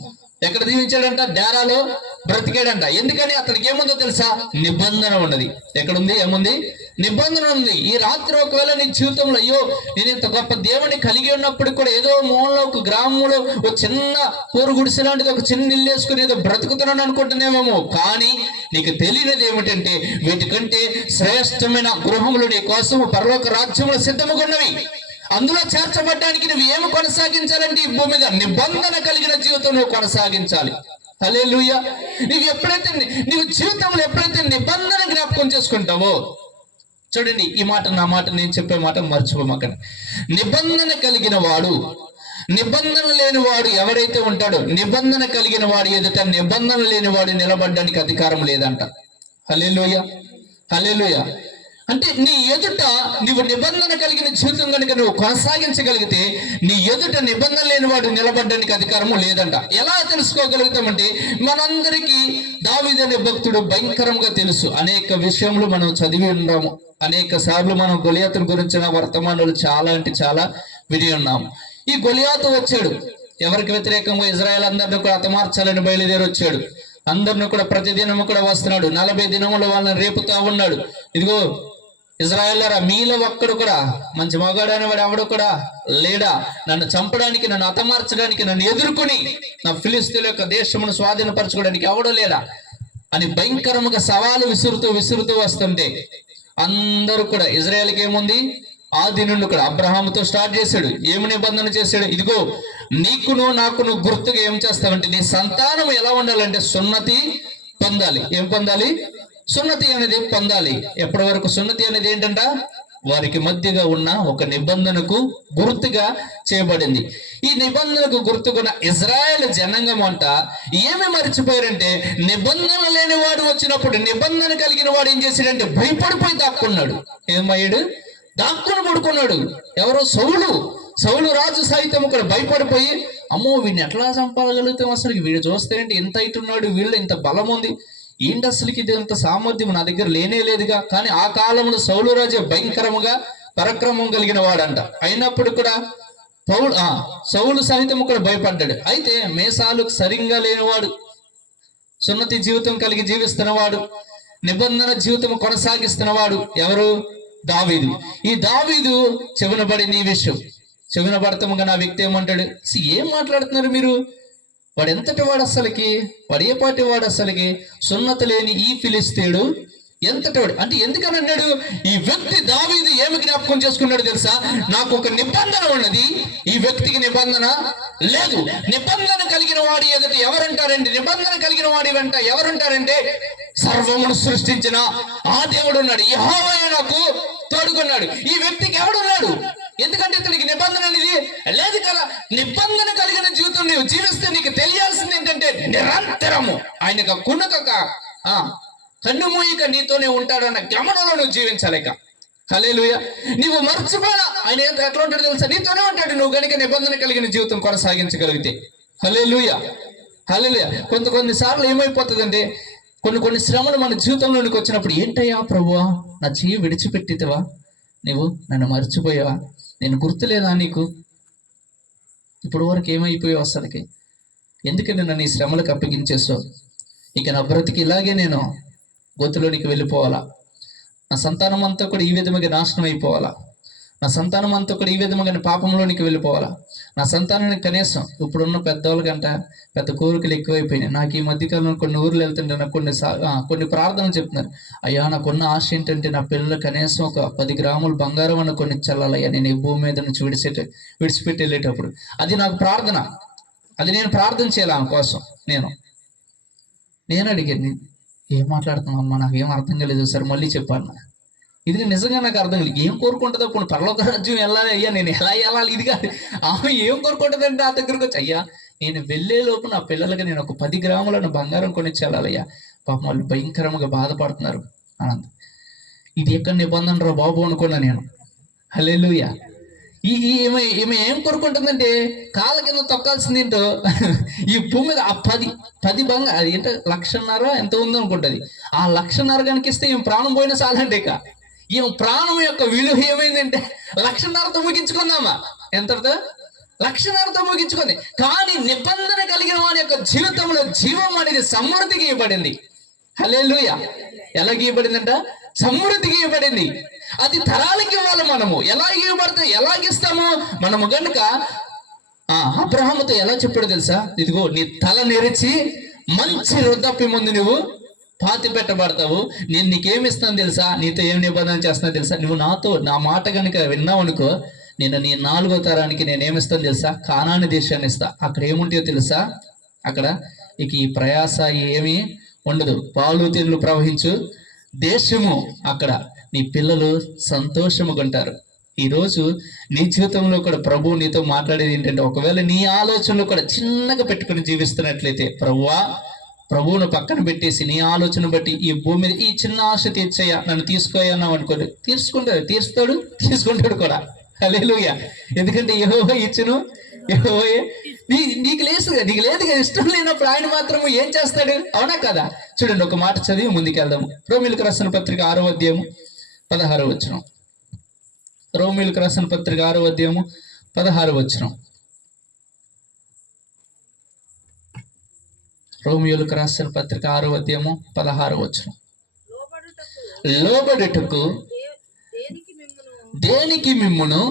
ఎక్కడ జీవించాడంట? డేరాలో బ్రతికాడంట. ఎందుకని? అతనికి ఏముందో తెలుసా? నిబంధన ఉన్నది. ఎక్కడుంది? ఏముంది? నిబంధన ఉంది. ఈ రాత్రి ఒకవేళ నీ జీవితంలో అయ్యో నేను ఇంత గొప్ప దేవుని కలిగి ఉన్నప్పుడు కూడా ఏదో మూలలో ఒక గ్రామంలో ఒక చిన్న కూర గుడిసె లాంటిది ఒక చిన్న ఇల్లు వేసుకుని ఏదో బ్రతుకుతున్నాను అనుకుంటున్నామేమో. కానీ నీకు తెలియనిది ఏమిటంటే వీటికంటే శ్రేష్టమైన గృహములు నీ కోసం పరలోక రాజ్యములు సిద్ధముగా ఉన్నవి. అందులో చేర్చబడ్డానికి నువ్వు ఏమి కొనసాగించాలంటే ఈ భూమి మీద నిబంధన కలిగిన జీవితం నువ్వు కొనసాగించాలి. హల్లెలూయా. నువ్వు జీవితంలో ఎప్పుడైతే నిబంధన జ్ఞాపకం చేసుకుంటావో, చూడండి ఈ మాట, నా మాట, నేను చెప్పే మాట మర్చిపోమాకండి. నిబంధన కలిగిన వాడు, నిబంధన లేని వాడు ఎవరైతే ఉంటాడో, నిబంధన కలిగిన వాడు ఎదుట నిబంధన లేని వాడు నిలబడడానికి అధికారం లేదంట. హల్లెలూయా, హల్లెలూయా. అంటే నీ ఎదుట నువ్వు నిబంధన కలిగిన జీవితం కనుక నువ్వు కొనసాగించగలిగితే నీ ఎదుట నిబంధన లేని వాడు నిలబడడానికి అధికారము లేదంట. ఎలా తెలుసుకోగలుగుతామంటే, మనందరికీ దావీదు అనే భక్తుడు భయంకరంగా తెలుసు. అనేక విషయములు మనం చదివి ఉన్నాము. అనేక సార్లు మనం గొలియాతుని గురించిన వర్తమానాలు చాలా అంటే చాలా విని ఉన్నాము. ఈ గొలియాతు వచ్చాడు ఎవరికి వ్యతిరేకంగా ఇజ్రాయెల్ అందరిని కూడా హతమార్చాలని బయలుదేరి వచ్చాడు. అందరిని కూడా ప్రతిదినము కూడా వస్తున్నాడు. 40 దినములు వాళ్ళని రేపుతా ఉన్నాడు. ఇదిగో ఇజ్రాయేలరా, మీలో ఒక్కడు కూడా మంచి మగాడు అనేవాడు ఎవడు కూడా లేడా? నన్ను చంపడానికి, నన్ను హతమార్చడానికి, నన్ను ఎదుర్కొని నా ఫిలిస్తీన్ల యొక్క దేశమును స్వాధీనపరచుకోవడానికి ఎవడో లేడా అని భయంకరంగా సవాలు విసురుతూ వస్తుంటే అందరూ కూడా, ఇజ్రాయేల్కి ఏముంది, ఆది నుండి కూడా అబ్రహాముతో స్టార్ట్ చేశాడు. ఏమి నిబంధన చేశాడు? ఇదిగో నీకును నాకును గుర్తుగా ఏం చేస్తావంటే, నీ సంతానం ఎలా ఉండాలంటే సున్నతి పొందాలి. ఏం పొందాలి? సున్నతి అనేది పొందాలి. ఎప్పటి వరకు? సున్నతి అనేది ఏంటంట, వారికి మధ్యగా ఉన్న ఒక నిబంధనకు గుర్తుగా చేయబడింది. ఈ నిబంధనకు గుర్తుకున్న ఇజ్రాయెల్ జనాంగం అంట ఏమి మర్చిపోయారంటే, నిబంధన లేని వాడు వచ్చినప్పుడు నిబంధన కలిగిన వాడు ఏం చేశాడంటే భయపడిపోయి దాక్కున్నాడు. ఏమయ్యాడు? దాక్కుని పడుకున్నాడు. ఎవరో సౌలు రాజు సైతం కూడా భయపడిపోయి, అమ్మో వీడిని ఎట్లా చంపగలుగుతాం, అసలు వీడు చూస్తేనంటే ఇంత ఇటున్నాడు, వీళ్ళు ఇంత బలం ఉంది, ఏంటి అసలుకి ఇది ఇంత సామర్థ్యం నా దగ్గర లేనే లేదుగా. కానీ ఆ కాలంలో సౌలు రాజు భయంకరముగా పరాక్రమం కలిగిన వాడంట. అయినప్పుడు కూడా సౌలు సహితం కూడా భయపడ్డాడు. అయితే మేసాలు సరిగ్గా లేనివాడు, సున్నతి జీవితం కలిగి జీవిస్తున్నవాడు, నిబంధన జీవితం కొనసాగిస్తున్నవాడు ఎవరు? దావీదు. ఈ దావీదు చెవిన పడింది ఈ విషయం. చెవిన పడతాముగా నా వ్యక్తి ఏమంటాడు, ఏం మాట్లాడుతున్నారు మీరు, వాడు ఎంతటి వాడు అసలుకి, వాడు ఏ పాటి వాడు అసలుకి, సున్నత లేని ఈ ఫిలిస్తీయుడు ఎంతటి వాడు అంటే. ఎందుకని అన్నాడు? ఈ వ్యక్తి దావీదు ఏమి జ్ఞాపకం చేసుకున్నాడు తెలుసా? నాకు ఒక నిబంధన ఉన్నది, ఈ వ్యక్తికి నిబంధన లేదు. నిబంధన కలిగిన వాడి ఎదుట ఎవరుంటారండి? నిబంధన కలిగిన వాడి వెంట ఎవరుంటారంటే, సర్వమును సృష్టించిన ఆ దేవుడు ఉన్నాడు, యెహోవాయే నాకు తోడుకున్నాడు. ఈ వ్యక్తికి ఎవడున్నాడు? ఎందుకంటే ఇతనికి నిబంధన అనేది లేదు కదా. నిబంధన కలిగిన జీవితం నీవు జీవిస్తే నీకు తెలియాల్సింది ఏంటంటే, నిరంతరము ఆయనకు కునకక కన్ను మూయిక నీతోనే ఉంటాడన్న గమనంలో నువ్వు జీవించలేక. హల్లెలూయా. నీవు మర్చిపోయినా ఆయన ఎట్లా ఉంటాడు తెలుసా? నీతోనే ఉంటాడు నువ్వు గనుక నిబంధన కలిగిన జీవితం కొనసాగించగలిగితే. హల్లెలూయా, హల్లెలూయా. కొన్ని సార్లు ఏమైపోతుందంటే, కొన్ని శ్రమలు మన జీవితంలోనికి వచ్చినప్పుడు, ఏంటయ్యా ప్రభువా నా చెయ్యి విడిచిపెట్టితవా, నువ్వు నన్ను మర్చిపోయావా, నేను గుర్తులేదా నీకు, ఇప్పుడు వరకు ఏమైపోయావు అసలుకి, ఎందుకని నన్ను ఈ శ్రమలకు అప్పగించేసావు, ఇక నా బ్రతికి ఇలాగే నేను గొంతులోనికి వెళ్ళిపోవాలా, నా సంతానం అంతా కూడా ఈ విధముగా నాశనం అయిపోవాలా, నా సంతానం అంతా కూడా ఈ విధముగా పాపంలోనికి వెళ్ళిపోవాలా, నా సంతానానికి కనీసం ఇప్పుడున్న పెద్దవాళ్ళకంట పెద్ద కోరికలు ఎక్కువైపోయినాయి. నాకు ఈ మధ్యకాలంలో కొన్ని ఊర్లు వెళ్తుంటే నాకు కొన్ని ప్రార్థనలు చెప్తున్నారు, అయ్యా నాకున్న ఆశ ఏంటంటే నా పిల్లలు కనీసం ఒక 10 గ్రాములు బంగారం అన్న కొన్ని చల్లాలయ్యా నేను ఈ భూమి మీద నుంచి విడిచిపెట్టి వెళ్ళేటప్పుడు. అది నాకు ప్రార్థన, అది నేను ప్రార్థన చేయాలి ఆమె కోసం. నేను అడిగాను, ఏం మాట్లాడుతున్నావు అమ్మా, నాకు ఏం అర్థం కాలేదు, సరే మళ్ళీ చెప్పాను. ఇది నిజంగా నాకు అర్థం కాలేదు. ఏం కోరుకుంటుందో ఇప్పుడు పరలోక రాజ్యం వెళ్ళాలి, అయ్యా నేను ఎలా వెళ్ళాలి, ఇది కాదు. ఆమె ఏం కోరుకుంటుందంటే ఆ దగ్గరకు వచ్చి, అయ్యా నేను వెళ్ళే లోపు నా పిల్లలకి నేను ఒక 10 గ్రాములను బంగారం కొనిచ్చి వెళ్ళాలయ్యా, పాపం వాళ్ళు భయంకరంగా బాధపడుతున్నారు అనంత. ఇది ఎక్కడ నిబంధన రా బాబు అనుకున్నా నేను. హల్లెలూయా. ఈమె ఏం కోరుకుంటుందంటే, కాళ్ళ కింద తొక్కాల్సింది ఏంటో ఈ భూమి మీద ఆ 10 బంగారం, అది ఏంటో 1,50,000 ఎంత ఉందో అనుకుంటుంది. ఆ 1,50,000 కనిపిస్తే ఏం ప్రాణం పోయినా చాలంటే, ఇక ఈమె ప్రాణం యొక్క విలువ ఏమైందంటే 1,50,000తో ముగించుకుందామా, ఎంతతో 1,50,000తో ముగించుకుంది. కానీ నిబంధన కలిగిన వాని యొక్క జీవితంలో జీవం అనేది సమృద్ధిగా ఇవ్వబడింది. హల్లెలూయా. ఎలా గీయబడిందంట? సమృద్ధిగా ఇవ్వబడింది. అది తరాలకి ఇవ్వాలి. మనము ఎలా ఇవ్వబడతాం, ఎలాగిస్తాము మనము గనుక అబ్రహాముతో ఎలా చెప్పాడు తెలుసా? ఇదిగో నీ తల నెరిచి మంచి వృద్ధాప్యం ముందు నువ్వు పాతి పెట్టబడతావు. నేను నీకేమిస్తాను తెలుసా? నీతో ఏం నిబంధన చేస్తానో తెలుసా? నువ్వు నాతో నా మాట కనుక విన్నావు అనుకో, నేను నీ 4వ తరానికి నేనేమిస్తాను తెలుసా? కానాను దేశాన్ని ఇస్తా. అక్కడ ఏముంటాయో తెలుసా? అక్కడ ఇక ఈ ప్రయాస ఏమీ ఉండదు, పాలు తేనెలు ప్రవహించు దేశము. అక్కడ నీ పిల్లలు సంతోషముగా ఉంటారు. ఈరోజు నీ జీవితంలో కూడా ప్రభువు నీతో మాట్లాడేది ఏంటంటే, ఒకవేళ నీ ఆలోచనలు కూడా చిన్నగా పెట్టుకుని జీవిస్తున్నట్లయితే, ప్రభువును పక్కన పెట్టేసి నీ ఆలోచన బట్టి ఈ భూమి మీద ఈ చిన్న ఆశ తీర్చయ్యా, నన్ను తీసుకోయన్నావు అనుకోండి, తీసుకుంటాడు కూడా. హల్లెలూయా. ఎందుకంటే యెహోవా ఇచ్చును, యెహోవాయే నీకు లేదుగా. ఇష్టం లేనప్పుడు ఆయన మాత్రము ఏం చేస్తాడు? అవునా కదా? చూడండి, ఒక మాట చదివి ముందుకెళ్దాము. రోమీయులకు రాసిన పత్రిక 6వ అధ్యాయము 16వ వచనం. రోమీయులకు రాసిన పత్రిక 6వ అధ్యాయము 16వ వచనం. రోమియోలకు రాసిన పత్రిక 6వ అధ్యాయము 16వ వచనం. లోబడుటకు దేనికి మిమ్మును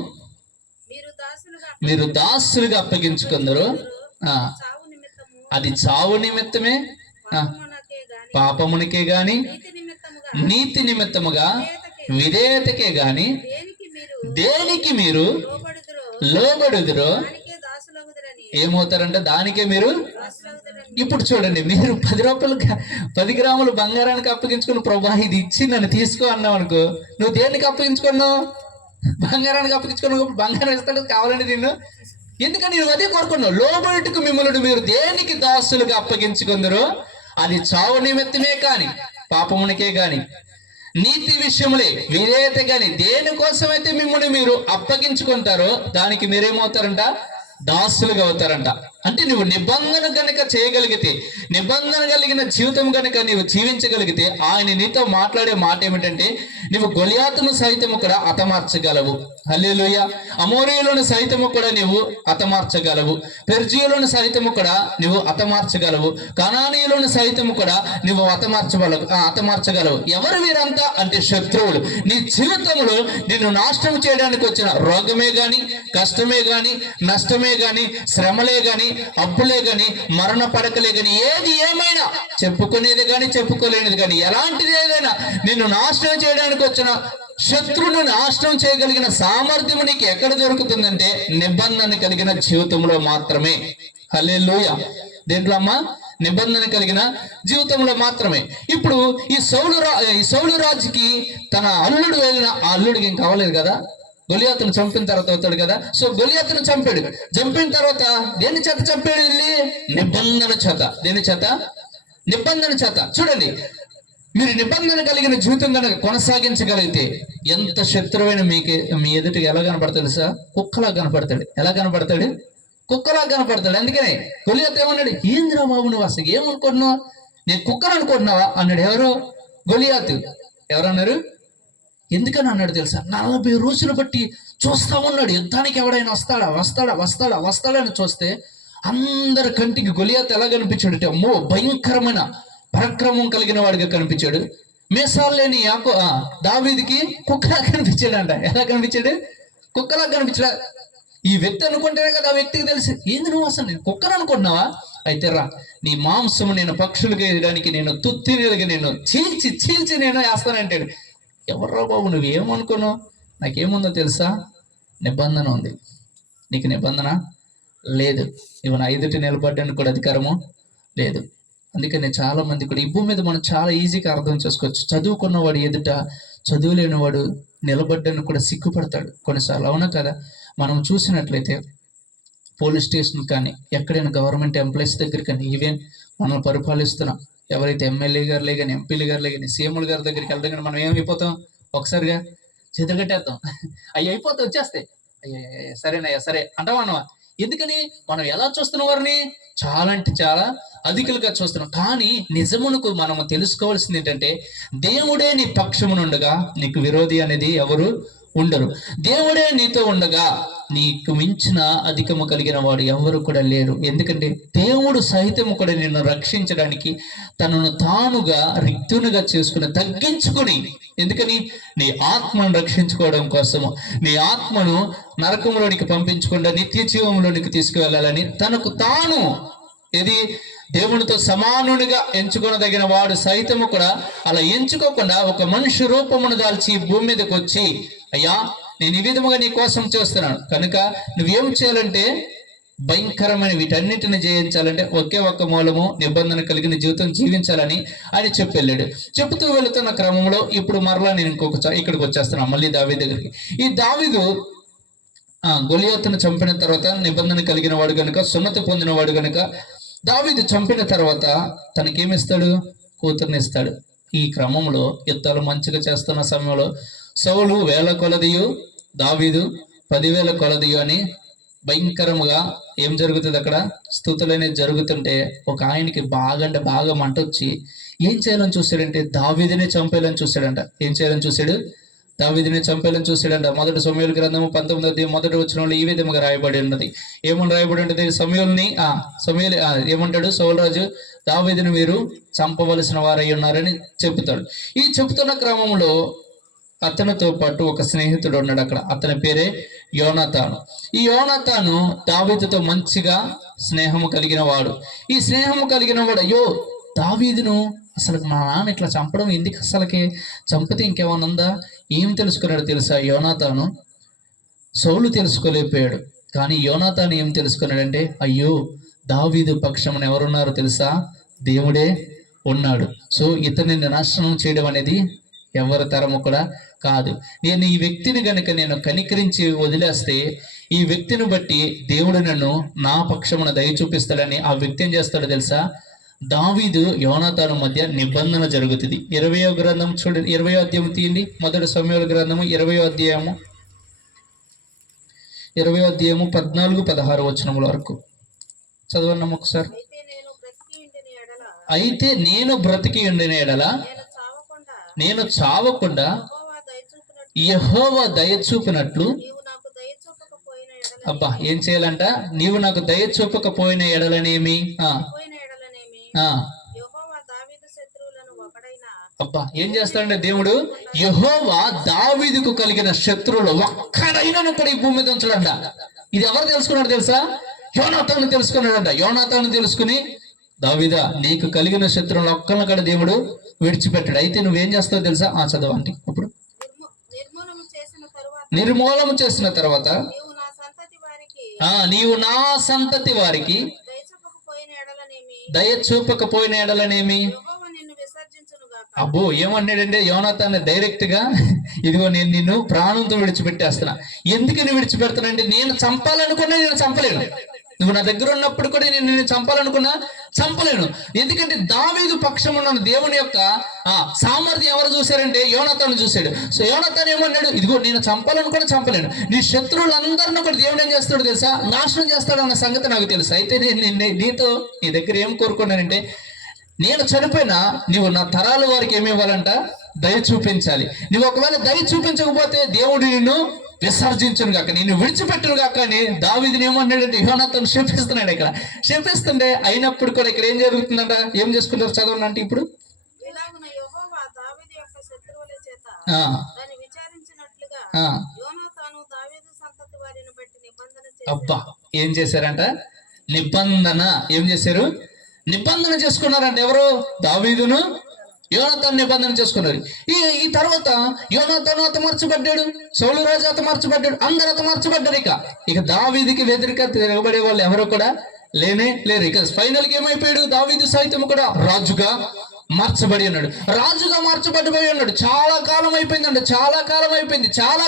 మీరు దాసులుగా అప్పగించుకుందరు, అది చావు నిమిత్తమే, పాపమునికే గాని నీతి నిమిత్తముగా విధేయతకే గాని దేనికి మీరు లోబడుదురో ఏమవుతారంటే దానికే మీరు. ఇప్పుడు చూడండి, మీరు 10 రూపాయలు 10 గ్రాములు బంగారానికి అప్పగించుకుని, ప్రభా ఇది ఇచ్చి నన్ను తీసుకో అన్నావు అనుకో, నువ్వు దేనికి అప్పగించుకున్నావు? బంగారానికి అప్పగించుకున్నావు. బంగారం ఇస్తాడు కావాలండి నిన్ను. ఎందుకని నువ్వు అదే కోరుకున్నావు. లోబడుటకు మిమ్మల్ని మీరు దేనికి దాసులుగా అప్పగించుకుందరో, అది చావు నిమిత్తమే కాని పాపమునికే గాని నీతి విషయములే విధేయత గాని దేనికోసమైతే మిమ్మల్ని మీరు అప్పగించుకుంటారో దానికి మీరేమవుతారంట? దాసులుగా అవుతారంట. అంటే నువ్వు నిబంధన గనుక చేయగలిగితే, నిబంధన కలిగిన జీవితం గనుక నీవు జీవించగలిగితే, ఆయన నీతో మాట్లాడే మాట ఏమిటంటే, నువ్వు గొలియాతును సైతము కూడా హతమార్చగలవు. హల్లెలూయా. అమోరీయులను సైతము కూడా నువ్వు హతమార్చగలవు. పెర్జీయులను సైతము కూడా నువ్వు హతమార్చగలవు. కనానీయులను సైతము కూడా నువ్వు హతమార్చగలవు. ఎవరు వీరంతా అంటే శత్రువులు. నీ జీవితంలో నిన్ను నాశనం చేయడానికి వచ్చిన రోగమే గాని, కష్టమే గాని, నష్టమే గాని, శ్రమలే గాని, అప్పులే గాని, మరణ పడకలే గాని, ఏది ఏమైనా, చెప్పుకునేది గాని చెప్పుకోలేనిది గాని, ఎలాంటిది ఏదైనా నిన్ను నాశనం చేయడానికి వచ్చిన శత్రువును నాశనం చేయగలిగిన సామర్థ్యం నీకు ఎక్కడ దొరుకుతుందంటే నిబంధన కలిగిన జీవితంలో మాత్రమే. హల్లెలూయా. దేంట్లో అమ్మా? నిబంధన కలిగిన జీవితంలో మాత్రమే. ఇప్పుడు ఈ సౌలు రాజుకి తన అల్లుడు వెళ్ళిన ఆ అల్లుడికి ఏం కావలేదు కదా, గొలియాతును చంపిన తర్వాత అవుతాడు కదా. సో గొలియాతును చంపాడు. చంపిన తర్వాత దేని చేత చంపాడు? వెళ్ళి నిబంధన చేత. దేని చేత? నిబంధన చేత. చూడండి, మీరు నిబంధన కలిగిన జీవితం కనుక కొనసాగించగలిగితే ఎంత శత్రువైన మీ ఎదుటికి ఎలా కనపడతాడు సార్? కుక్కలా కనపడతాడు. ఎలా కనపడతాడు? కుక్కలా కనపడతాడు. అందుకనే గొలియాతు ఏమన్నాడు? ఏందిరా బాబు నువ్వు అసలు ఏమనుకుంటున్నావు? నేను కుక్కను అనుకుంటున్నావా అన్నాడు. ఎవరు? గొలియాతు. ఎవరన్నారు? ఎందుకని అన్నాడు తెలుసా? 40 రోజులు బట్టి చూస్తా ఉన్నాడు, యుద్ధానికి ఎవడైనా వస్తాడా అని చూస్తే అందరి కంటికి గొలియాతు ఎలా కనిపించాడు అంటే, అమ్మో భయంకరమైన పరాక్రమం కలిగిన వాడిగా కనిపించాడు. మీసాలు లేని దావీదుకి కుక్కలా కనిపించాడంట. ఎలా కనిపించాడు? కుక్కలా కనిపించాడు. ఈ వ్యక్తి అనుకుంటేనే కదా ఆ వ్యక్తికి తెలిసి, ఏంది నువ్వు అసలు నేను కుక్కను అనుకుంటున్నావా? అయితే రా, నీ మాంసము నేను పక్షులకు వేయడానికి నేను తుత్తిగా నేను చీల్చి నేను వేస్తానంటాడు. ఎవర్రా బాబు నువ్వేమనుకున్నావు? నాకేముందో తెలుసా? నిబంధన ఉంది. నీకు నిబంధన లేదు. ఇవన్న 5 నిలబడ్డానికి కూడా అధికారము లేదు. అందుకని చాలా మంది కూడా ఈ భూమి మీద మనం చాలా ఈజీగా అర్థం చేసుకోవచ్చు. చదువుకున్నవాడు ఎదుట చదువులేనివాడు నిలబడ్డానికి కూడా సిగ్గుపడతాడు కొన్నిసార్లు. అవునా కదా? మనం చూసినట్లయితే పోలీస్ స్టేషన్ కానీ, ఎక్కడైనా గవర్నమెంట్ ఎంప్లాయీస్ దగ్గర కానీ, ఈవెన్ మనం పరిపాలిస్తున్నాం ఎవరైతే ఎమ్మెల్యే గారులే కానీ, ఎంపీలు గారులే కానీ, సీఎంల గారి దగ్గరికి వెళ్తాం కానీ మనం ఏమైపోతాం? ఒకసారిగా చేతులు కట్టేస్తాం. అవి అయిపోతే వచ్చేస్తాయి. అయ్యా సరేనయ్యా సరే అంటామన్నమా. ఎందుకని? మనం ఎలా చూస్తున్న వారిని చాలా అంటే చాలా అధికులుగా చూస్తున్నాం. కానీ నిజమునకు మనము తెలుసుకోవాల్సింది ఏంటంటే, దేవుడే నీ పక్షమునుండగా నీకు విరోధి అనేది ఎవరు ఉండరు. దేవుడే నీతో ఉండగా నీకు మించిన అధికము కలిగిన వాడు ఎవరు కూడా లేరు. ఎందుకంటే దేవుడు సహితము కూడా నిన్ను రక్షించడానికి తనను తానుగా రిక్తునిగా చేసుకుని తగ్గించుకుని ఎందుకని? నీ ఆత్మను రక్షించుకోవడం కోసము, నీ ఆత్మను నరకంలోనికి పంపించకుండా నిత్య జీవంలోనికి తీసుకువెళ్ళాలని తనకు తాను ఇది దేవునితో సమానునిగా ఎంచుకొనదగిన వాడు సైతము కూడా అలా ఎంచుకోకుండా ఒక మనిషి రూపమును దాల్చి భూమి మీదకి వచ్చి, అయ్యా నేను ఈ విధముగా నీ కోసం చేస్తున్నాను కనుక నువ్వేం చేయాలంటే భయంకరమైన వీటన్నిటిని జయించాలంటే ఒకే ఒక్క మూలము నిబంధన కలిగిన జీవితం జీవించాలని ఆయన చెప్పి వెళ్ళాడు. చెబుతూ వెళుతున్న క్రమంలో ఇప్పుడు మరలా నేను ఇక్కడికి వచ్చేస్తున్నాను మళ్ళీ దావీదు దగ్గరికి. ఈ దావీదు గొలియాతును చంపిన తర్వాత నిబంధన కలిగిన వాడు గనుక, సున్నతి పొందిన వాడు గనుక, దావీదు చంపిన తర్వాత తనకేమిస్తాడు? కూతుర్ని ఇస్తాడు. ఈ క్రమంలో యుద్ధాలు మంచిగా చేస్తున్న సమయంలో సౌలు 1000 కొలదియు, దావీదు 10,000 కొలదియు అని భయంకరముగా ఏం జరుగుతుంది అక్కడ? స్తుతులు అనేది జరుగుతుంటే ఒక ఆయనకి బాగా అంటే బాగా మంట వచ్చి ఏం చేయాలని చూశాడంటే దావీదునే చంపేయాలని చూశాడంట. ఏం చేయాలని చూశాడు? దావీదుని చంపేయాలని చూశాడంట. మొదటి సమూయేలు గ్రంథము 19వ మొదటి వచనంలో ఈ విధముగా రాయబడి ఉన్నది. ఏమని రాయబడి ఉంటుంది? సమూయేలుని ఏమంటాడు? సౌలు రాజు దావీదుని మీరు చంపవలసిన వారై ఉన్నారని చెబుతాడు. ఈ చెబుతున్న క్రమంలో అతనితో పాటు ఒక స్నేహితుడు ఉన్నాడు అక్కడ. అతని పేరే యోనాతాను. ఈ యోనాతాను దావీదుతో మంచిగా స్నేహము కలిగిన వాడు. ఈ స్నేహము కలిగిన వాడు, అయ్యో దావీదును అసలు మా నాన్న ఇట్లా చంపడం ఎందుకు? అసలుకి చంపితే ఇంకేమన్నా ఉందా? ఏం తెలుసుకున్నాడు తెలుసా? యోనాతాను సౌలు తెలుసుకోలేకపోయాడు. కానీ యోనాతాను ఏం తెలుసుకున్నాడంటే, అయ్యో దావీదు పక్షమున ఎవరున్నారు తెలుసా? దేవుడే ఉన్నాడు. సో ఇతనిని నాశనం చేయడం అనేది ఎవరి తరము కూడా కాదు. నేను ఈ వ్యక్తిని గనుక నేను కనికరించి వదిలేస్తే ఈ వ్యక్తిని బట్టి దేవుడు నన్ను నా పక్షమున దయ చూపిస్తాడని ఆ వ్యక్తి ఏం చేస్తాడో తెలుసా? దావీదు యోనాతాను మధ్య నిబంధన జరుగుతుంది. 20వ గ్రంథం చూడండి, 20వ అధ్యాయం తీయండి. మొదటి సమూయేలు గ్రంథము 20వ అధ్యాయము 14-16 వచనముల వరకు చదవన్నాం ఒకసారి. అయితే నేను బ్రతికి ఉండిన ఎడల నేను చావకుండా యెహోవా దయ చూపినట్లు, అబ్బా ఏం చేయాలంట? నీవు నాకు దయ చూపకపోయిన ఎడలనేమి, అబ్బా ఏం చేస్తాడంటే దేవుడు, యెహోవా దావీదుకు కలిగిన శత్రువులు ఒక్కడైనా కూడా ఈ భూమి మీద ఉంచడంట. ఇది ఎవరు తెలుసుకున్నాడు తెలుసా? యోనాతాను తెలుసుకున్నాడంట. యోనాతాను తెలుసుకుని, దావీదా నీకు కలిగిన శత్రువులు ఒక్కరిని కూడా దేవుడు విడిచిపెట్టాడు. అయితే నువ్వేం చేస్తావు తెలుసా? చదవండి. ఇప్పుడు నిర్మూలము చేసిన తర్వాత నీవు నా సంతతి వారికి దయ చూపకపోయిన ఎడలనేమి. అబ్బో ఏమన్నాడంటే యోనాతాను డైరెక్ట్ గా, ఇదిగో నేను నిన్ను ప్రాణంతో విడిచిపెట్టేస్తున్నా. ఎందుకని విడిచిపెడతానంటే నేను చంపాలనుకున్నా నేను చంపలేను. నువ్వు నా దగ్గర ఉన్నప్పుడు కూడా నేను చంపాలనుకున్నా చంపలేను. ఎందుకంటే దావీదు పక్షమున్న దేవుని యొక్క సామర్థ్యం ఎవరు చూశారంటే యోనాతాను చూశాడు. సో యోనాతాను ఏమన్నాడు? ఇదిగో నేను చంపాలనుకున్నా చంపలేను. నీ శత్రువులందరినీ కూడా దేవుడు ఏం చేస్తాడు తెలుసా? నాశనం చేస్తాడు అన్న సంగతి నాకు తెలుసు. అయితే నేను నీతో నీ దగ్గర ఏం కోరుకున్నానంటే, నేను చనిపోయినా నీవు నా తరాల వారికి ఏమి ఇవ్వాలంట? దయ చూపించాలి. నువ్వు ఒకవేళ దయ చూపించకపోతే దేవుడు నిన్ను విసర్జించను గాక, నేను విడిచిపెట్టను గాక అని దావీదుని ఏమన్నాడంటే యోనాతాను శపిస్తున్నాడు. ఇక్కడ శపిస్తుంటే అయినప్పుడు కూడా ఇక్కడ ఏం జరుగుతుందంట? ఏం చేసుకుంటారు చదవండి. అంటే ఇప్పుడు అబ్బా ఏం చేశారంట? నిబంధన ఏం చేశారు? నిబంధన చేసుకున్నారంట. ఎవరు? దావీదును యోనాతాను నిబంధన చేసుకున్నారు. ఈ తర్వాత యోనాతాను హతమార్చబడ్డాడు, సౌలు రాజు హతమార్చబడ్డాడు, అందరూ హతమార్చబడ్డారు. ఇక దావీదుకి వ్యతిరేక తిరగబడే వాళ్ళు ఎవరు కూడా లేనే లేరు. ఇక ఫైనల్ కి ఏమైపోయాడు? దావీదు సైతం కూడా రాజుగా మార్చబడి ఉన్నాడు. రాజుగా మార్చబడిపోయి ఉన్నాడు. చాలా కాలం అయిపోయిందండి. చాలా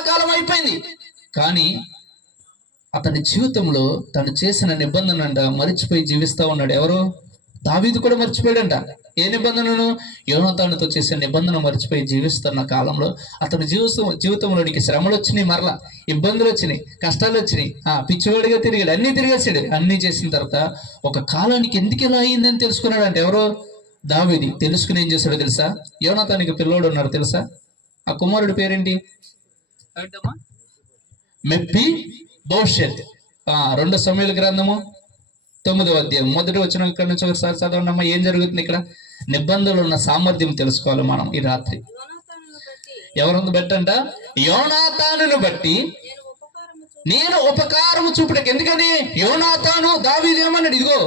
కాలం అయిపోయింది. కానీ అతని జీవితంలో తను చేసిన నిబంధన అంట మరిచిపోయి జీవిస్తా ఉన్నాడు. ఎవరు? దావీదు కూడా మర్చిపోయాడంట. ఏ నిబంధనను? యోనాతానుతో చేసే నిబంధన మర్చిపోయి జీవిస్తున్న కాలంలో అతని జీవితంలోనికి శ్రమలు వచ్చినాయి, మరలా ఇబ్బందులు వచ్చినాయి, కష్టాలు వచ్చినాయి, పిచ్చివాడిగా తిరిగాడు, అన్ని తిరిగేసాడు. అన్ని చేసిన తర్వాత ఒక కాలానికి ఎందుకు ఇలా అయిందని తెలుసుకున్నాడంట. ఎవరో? దావీదు. తెలుసుకుని ఏం చేశాడో తెలుసా? యోనాతానికి పిల్లోడు ఉన్నారు తెలుసా? ఆ కుమారుడి పేరేంటి? మెఫీబోషెత్. 2 సమూయేలు గ్రంథము 9వ అధ్యాయం 1వ వచనం ఇక్కడ నుంచి ఒకసారి చదవండి అమ్మా. ఏం జరుగుతుంది ఇక్కడ? నిబంధనలు ఉన్న సామర్థ్యం తెలుసుకోవాలి మనం ఈ రాత్రి. ఎవరిని బట్టంట? యోనాతానును బట్టి నేను ఉపకారము చూపుటకు. ఎందుకని? యోనాతాను దావీదు ఏమన్నాడు? ఇదిగో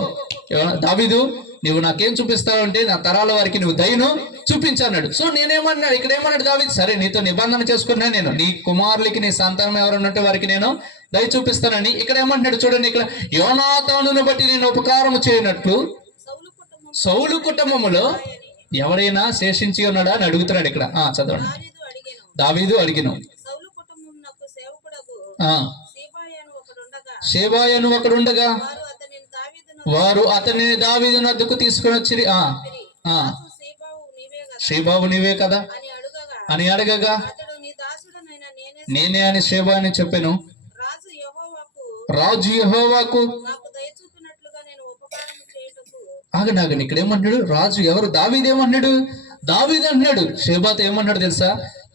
దావీదు, నువ్వు నాకేం చూపిస్తావు అంటే నా తరాల వారికి నువ్వు దయను చూపించన్నాడు. సో నేనేమన్నాడు? ఇక్కడ ఏమన్నాడు దావీదు? సరే, నీతో నిబంధన చేసుకున్నా, నేను నీ కుమారులకి నీ సంతానం ఎవరున్నట్టు వారికి నేను దయ చూపిస్తానని. ఇక్కడ ఏమంటున్నాడు చూడండి, ఇక్కడ యోనాతానును బట్టి నేను ఉపకారము చేయనట్లు సౌలు కుటుంబములో ఎవరైనా శేషించి ఉన్నాడా అని అడుగుతున్నాడు ఇక్కడ. చదవండి. దావీదు అడిగిను, షేబాయను ఒకడుండగా వారు అతనిని దావీదు నద్దకు తీసుకుని వచ్చిరి. షేబావు నీవే కదా అని అడగగా, నేనే అని షేబా అని చెప్పాను. రాజు యెహోవాకు ఆగండి, ఇక్కడ ఏమంటున్నాడు? రాజు ఎవరు? దావీదు ఏమంటున్నాడు? దావీదు అంటున్నాడు షేబాతో ఏమంటున్నాడు తెలుసా?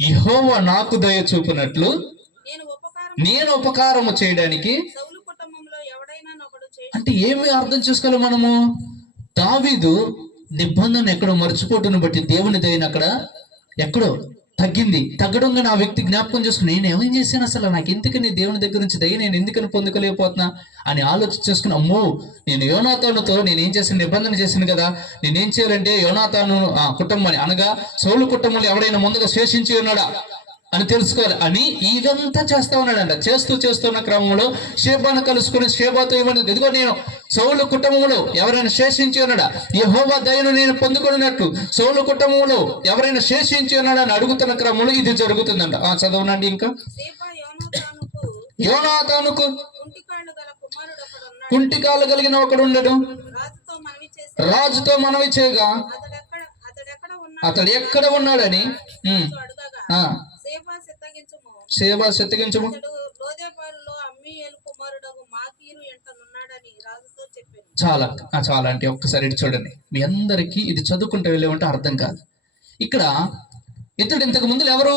యెహోవా నాకు దయ చూపినట్లు నేను ఉపకారము చేయడానికి. అంటే ఏమి అర్థం చేసుకోవాలి మనము? దావీదు నిబంధన ఎక్కడో మర్చిపోటును బట్టి దేవుని దయను అక్కడ ఎక్కడో తగ్గడంగా ఆ వ్యక్తి జ్ఞాపకం చేసుకుని, నేను ఏమేం చేశాను అసలు, నాకు ఎందుకని దేవుని దగ్గర నుంచి దయ నేను ఎందుకని పొందుకోలేకపోతున్నా అని ఆలోచన చేసుకుని, అమ్మో నేను యోనాతానుతో నేనేం చేసిన నిబంధన చేశాను కదా, నేనేం చేయాలంటే యోనాతాను కుటుంబాన్ని అనగా సౌలు కుటుంబంలో ఎవడైనా ముందుగా శేషించి ఉన్నాడా అని తెలుసుకోవాలి అని ఇదంతా చేస్తా ఉన్నాడంట. చేస్తున్న క్రమంలో షేబాను కలుసుకుని షేబాతో ఏమని, ఇదిగో నేను సౌలు కుటుంబంలో ఎవరైనా శేషించి ఉన్నాడా, యెహోవా దయను నేను పొందుకున్నట్టు సౌలు కుటుంబంలో ఎవరైనా శేషించి ఉన్నాడా అని అడుగుతున్న క్రమంలో ఇది జరుగుతుందంట. చదవనండి. ఇంకా యోనాతానుకు కుంటికాలు కలిగిన ఒకడు ఉండడు, రాజుతో మనవి చేయగా అతడు ఎక్కడ ఉన్నాడని సేవా సిద్ధగించము. చాలా అంటే ఒక్కసారి చూడండి, మీ అందరికీ ఇది చదువుకుంటూ వెళ్ళేమంటే అర్థం కాదు. ఇక్కడ ఇతడు ఇంతకు ముందు ఎవరు?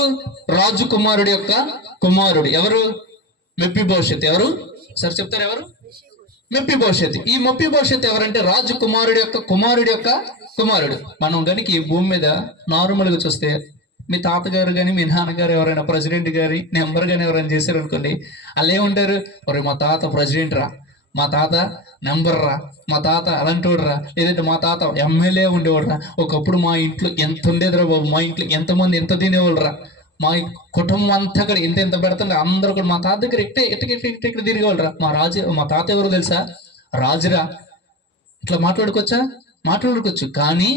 రాజు కుమారుడు యొక్క కుమారుడు ఎవరు? మెఫీబోషెత్. ఎవరు సరే చెప్తారు? ఎవరు? మెఫీబోషెత్. ఈ మెఫీబోషెత్ ఎవరంటే రాజు కుమారుడు యొక్క కుమారుడు. మనం కనుక ఈ భూమి మీద నార్మల్గా చూస్తే మీ తాతగారు కానీ మీ నాన్నగారు ఎవరైనా ప్రెసిడెంట్ గారి నెంబర్ కానీ ఎవరైనా చేశారు అనుకోండి, వాళ్ళు ఏముంటారు? ఒరే మా తాత ప్రెసిడెంట్ రా, మా తాత నెంబర్ రా, మా తాత అలాంటి రా, లేదంటే మా తాత ఎమ్మెల్యే ఉండేవాడు రా, ఒకప్పుడు మా ఇంట్లో ఎంత ఉండేదిరా బాబు, మా ఇంట్లో ఎంతమంది ఎంత తినేవాళ్ళు రా, మా కుటుంబం అంతా కూడా ఎంత పెడుతుంటే అందరూ కూడా మా తాత దగ్గర ఇక్కడ తిరిగేవాళ్ళు రా. మా తాత ఎవరో తెలుసా? రాజురా. ఇట్లా మాట్లాడుకోవచ్చు. కానీ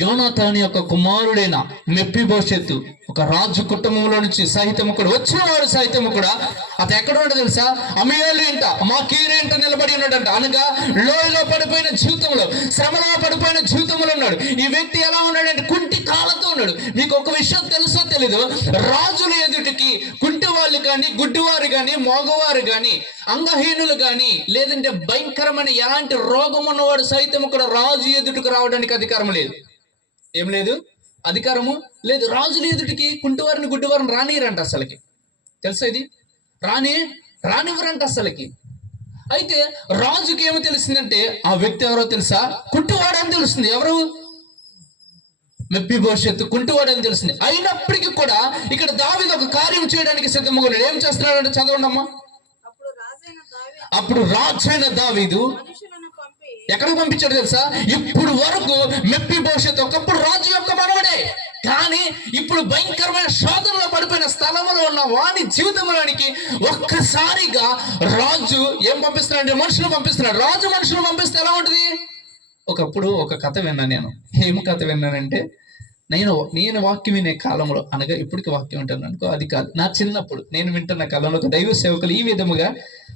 యోనాతాను యొక్క కుమారుడైన మెఫీబోషెతు ఒక రాజు కుటుంబంలో నుంచి సహితము కూడా వచ్చినవాడు సహితము కూడా అతను ఎక్కడ ఉన్నాడు తెలుసా? అమీయేలు ఇంట మాకీరేంట నిలబడి ఉన్నాడంట. అనగా లోయలో పడిపోయిన జీవితంలో, శ్రమలో పడిపోయిన జీవితంలో ఉన్నాడు. ఈ వ్యక్తి ఎలా ఉన్నాడంటే కుంటి కాళ్ళతో ఉన్నాడు. మీకు ఒక విషయం తెలుసో తెలీదు, రాజుల ఎదుటికి కుంటి వాళ్ళు కానీ, గుడ్డివారు కానీ, మగవారు కానీ, అంగహీనులు కానీ, లేదంటే భయంకరమైన ఎలాంటి రోగం ఉన్నవాడు సైతము కూడా రాజు ఎదుటికి రావడానికి అధికారం లేదు. ఏం లేదు? అధికారము లేదు. రాజుల ఎదుటికి కుంటివారిని గుడ్డివారిని రానియరంట. అసలుకి తెలుసా? ఇది రానివ్వరంట అసలుకి. అయితే రాజుకి ఏమో తెలిసిందంటే ఆ వ్యక్తి ఎవరో తెలుసా? కుంటివాడని తెలుస్తుంది. ఎవరు? మెఫీబోషెతు కుంటివాడని తెలిసింది. అయినప్పటికీ కూడా ఇక్కడ దావీదు ఒక కార్యం చేయడానికి సిద్ధంగా ఉన్నాడు. ఏం చేస్తున్నాడంటే చదవండి అమ్మా. అప్పుడు రాజైన దావీదు ఎక్కడికి పంపించాడు తెలుసా? ఇప్పుడు వరకు మెఫీబోషెతు ఒకప్పుడు రాజు యొక్క మనవడే, కానీ ఇప్పుడు భయంకరమైన శోధనలో పడిపోయిన స్థలంలో ఉన్న వాని జీవితంలోనికి ఒక్కసారిగా రాజు ఏం పంపిస్తున్నాడు? మనుషులు పంపిస్తున్నాడు. రాజు మనుషులు పంపిస్తే ఎలా ఉంటుంది? ఒకప్పుడు ఒక కథ విన్నాను నేను. ఏం కథ విన్నానంటే, నేను వాక్యం వినే కాలంలో, అనగా ఇప్పటికి వాక్యం వింటాను అనుకో, అది కాదు, నా చిన్నప్పుడు నేను వింటున్న కాలంలో ఒక దైవ సేవకులు ఈ విధముగా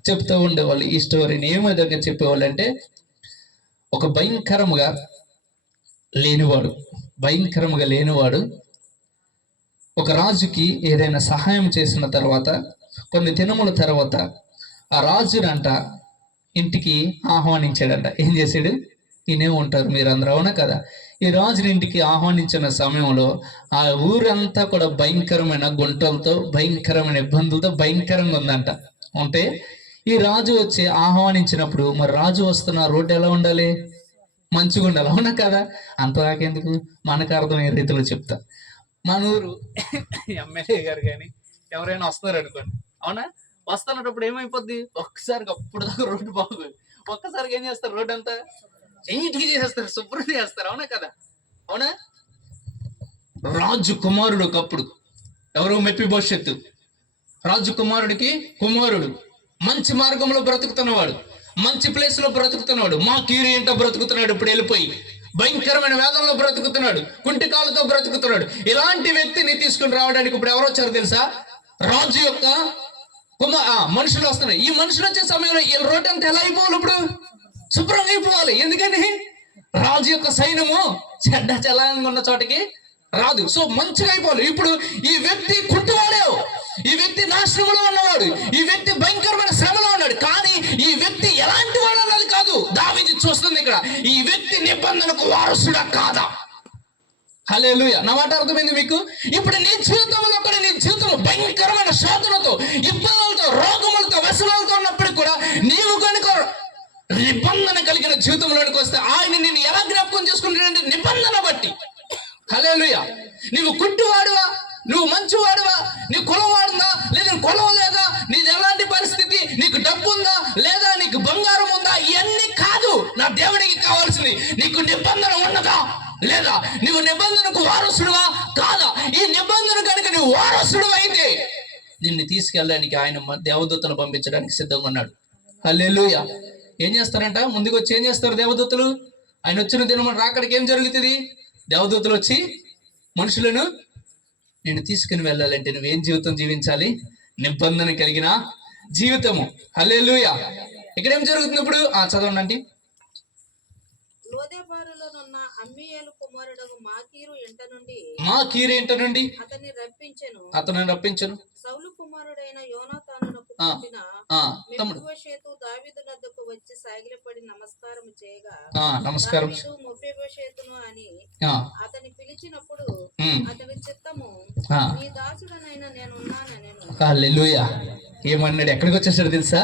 చెప్తూ ఉండేవాళ్ళు. ఈ స్టోరీని ఏ విధంగా చెప్పేవాళ్ళు అంటే, ఒక భయంకరముగా లేనివాడు ఒక రాజుకి ఏదైనా సహాయం చేసిన తర్వాత కొన్ని దినముల తర్వాత ఆ రాజునంట ఇంటికి ఆహ్వానించాడంట. ఏం చేశాడు? ఈయనే ఉంటారు మీరు అందరూ, అవునా కదా? ఈ రాజుని ఇంటికి ఆహ్వానించిన సమయంలో ఆ ఊరంతా కూడా భయంకరమైన గుంటలతో, భయంకరమైన ఇబ్బందులతో భయంకరంగా ఉందంట. అంటే ఈ రాజు వచ్చి ఆహ్వానించినప్పుడు, మరి రాజు వస్తున్న రోడ్డు ఎలా ఉండాలి? మంచిగా ఉండాలి, అవునా కదా? అంతదాకెందుకు, మనకు అర్థమయ్యే రీతిలో చెప్తా. మన ఊరు ఎమ్మెల్యే గారు కానీ ఎవరైనా వస్తున్నారు అనుకోండి, అవునా, వస్తున్నప్పుడు ఏమైపోద్ది, ఒక్కసారిగా అప్పుడు దాకా రోడ్డు బాగుంది, ఒక్కసారిగా ఏం చేస్తారు, రోడ్డు అంతా నీట్గా చేసేస్తారు, శుభ్రం చేస్తారు, అవునా కదా, అవునా. రాజు కుమారుడు ఒకప్పుడు ఎవరు, మెఫీబోషెతు, రాజు కుమారుడికి కుమారుడు, మంచి మార్గంలో బ్రతుకుతున్నవాడు, మంచి ప్లేస్ లో బ్రతుకుతున్నాడు, మా కీరి ఏంటో బ్రతుకుతున్నాడు, ఇప్పుడు వెళ్ళిపోయి భయంకరమైన వేదంలో బ్రతుకుతున్నాడు, కుంటికాలతో బ్రతుకుతున్నాడు. ఇలాంటి వ్యక్తిని తీసుకుని రావడానికి ఇప్పుడు ఎవరు వచ్చారు తెలుసా, రాజు యొక్క మనుషులు వస్తున్నారు. ఈ మనుషులు వచ్చే సమయంలో ఈ రోడ్డు అంతా ఎలా అయిపోవాలి, ఇప్పుడు శుభ్రంగా అయిపోవాలి. ఎందుకని రాజు యొక్క సైన్యము చెడ్డ చలంగా ఉన్న చోటకి రాదు. సో మంచిగా అయిపోవాలి. ఇప్పుడు ఈ వ్యక్తి కుంటువాడే, ఈ వ్యక్తి నాశనంలో ఉన్నవాడు, ఈ వ్యక్తి భయంకరమైన శ్రమలో ఉన్నాడు. కానీ ఈ వ్యక్తి ఎలాంటి వాడు అన్నది కాదు దావీదు చూస్తుంది ఇక్కడ, ఈ వ్యక్తి నిబంధనకు వారసుడా కాదా. హల్లెలూయా. నా మాట అర్థమైంది మీకు? ఇప్పుడు నీ జీవితంలో కూడా, నీ జీవితం భయంకరమైన శోధనతో, ఇబ్బందులతో, రోగములతో, వ్యసనాలతో ఉన్నప్పటికీ కూడా నీవు కనుక నిబంధన కలిగిన జీవితంలోనికి వస్తే ఆయన నిన్ను ఎలా జ్ఞాపకం చేసుకుంటాడంటే నిబంధన బట్టి. హల్లెలూయా. నువ్వు కుంటివాడువా, నువ్వు మంచివాడువా, నీ కులం వాడుందా లేదా కులం లేదా, నీది ఎలాంటి పరిస్థితి, నీకు డబ్బు ఉందా లేదా, నీకు బంగారం ఉందా, ఇవన్నీ కాదు నా దేవుడికి కావాల్సింది. నీకు నిబంధన ఉన్నదా లేదా, నువ్వు నిబంధనకు వారసుడువా కాదా. ఈ నిబంధన కనుక నువ్వు వారసుడు అయితే నిన్ను తీసుకెళ్ళడానికి ఆయన దేవదూతను పంపించడానికి సిద్ధంగా ఉన్నాడు. హల్లెలూయా. ఏం చేస్తారంట, ముందుకు వచ్చి ఏం చేస్తారు దేవదూతలు, ఆయన వచ్చిన దినం రాకడికి ఏం జరుగుతుంది, దేవదూతలు వచ్చి మనుషులను నేను తీసుకుని వెళ్ళాలంటే నువ్వేం జీవితం జీవించాలి, నిబంధన కలిగిన జీవితము. హల్లెలూయా. ఇక్కడ ఏం జరుగుతుంది ఇప్పుడు, చదవండి. లోదెబారులోనున్న అమ్మీయేలు కుమారుడగు మాకీరు ఇంట నుండి అతన్ని రప్పించెను. సౌలు కుమారుడైన యోనాతానునకు పుట్టిన మెఫీబోషెతు దావీదు వద్దకు వచ్చి సాగిలపడి నమస్కారము చేయగా, నమస్కారం మెఫీబోషెతును అని అతని పిలిచినప్పుడు అతని చిత్తము నీ దాసుడనైన నేనున్నానెను. హల్లెలూయా. ఏమన్నాడు, ఎక్కడికి వచ్చేసాడు తెలుసా,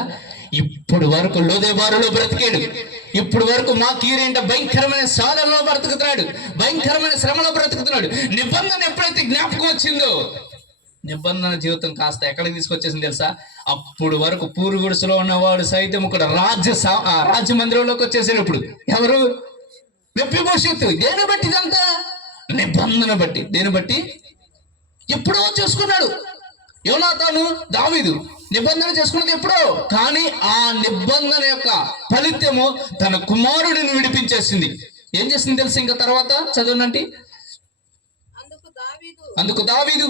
ఇప్పుడు వరకు లోదెబారులో బ్రతికాడు, ఇప్పుడు వరకు మా కీరేంట భయంకరమైన సాధనలో బ్రతుకుతున్నాడు, భయంకరమైన శ్రమలో బ్రతుకుతున్నాడు. నిబంధన ఎప్పుడైతే జ్ఞాపకం వచ్చిందో, నిబంధన జీవితం కాస్త ఎక్కడికి తీసుకొచ్చేసింది తెలుసా, అప్పుడు వరకు పూరు గుడిసెలో ఉన్నవాడు సైతం ఇక్కడ రాజ్య మందిరంలోకి వచ్చేసాడు. ఇప్పుడు ఎవరు, మెఫీబోషెతు. దేని బట్టి ఇదంతా, నిబంధన బట్టి. దేని బట్టి, ఎప్పుడో చేసుకున్నాడు యోనాతాను దావీదు నిబంధన చేసుకున్నది ఎప్పుడో, కానీ ఆ నిబంధన యొక్క ఫలితము తన కుమారుడిని విడిపించేసింది. ఏం చేసింది తెలుసు, ఇంకా తర్వాత చదవనండి. అందుకు దావీదు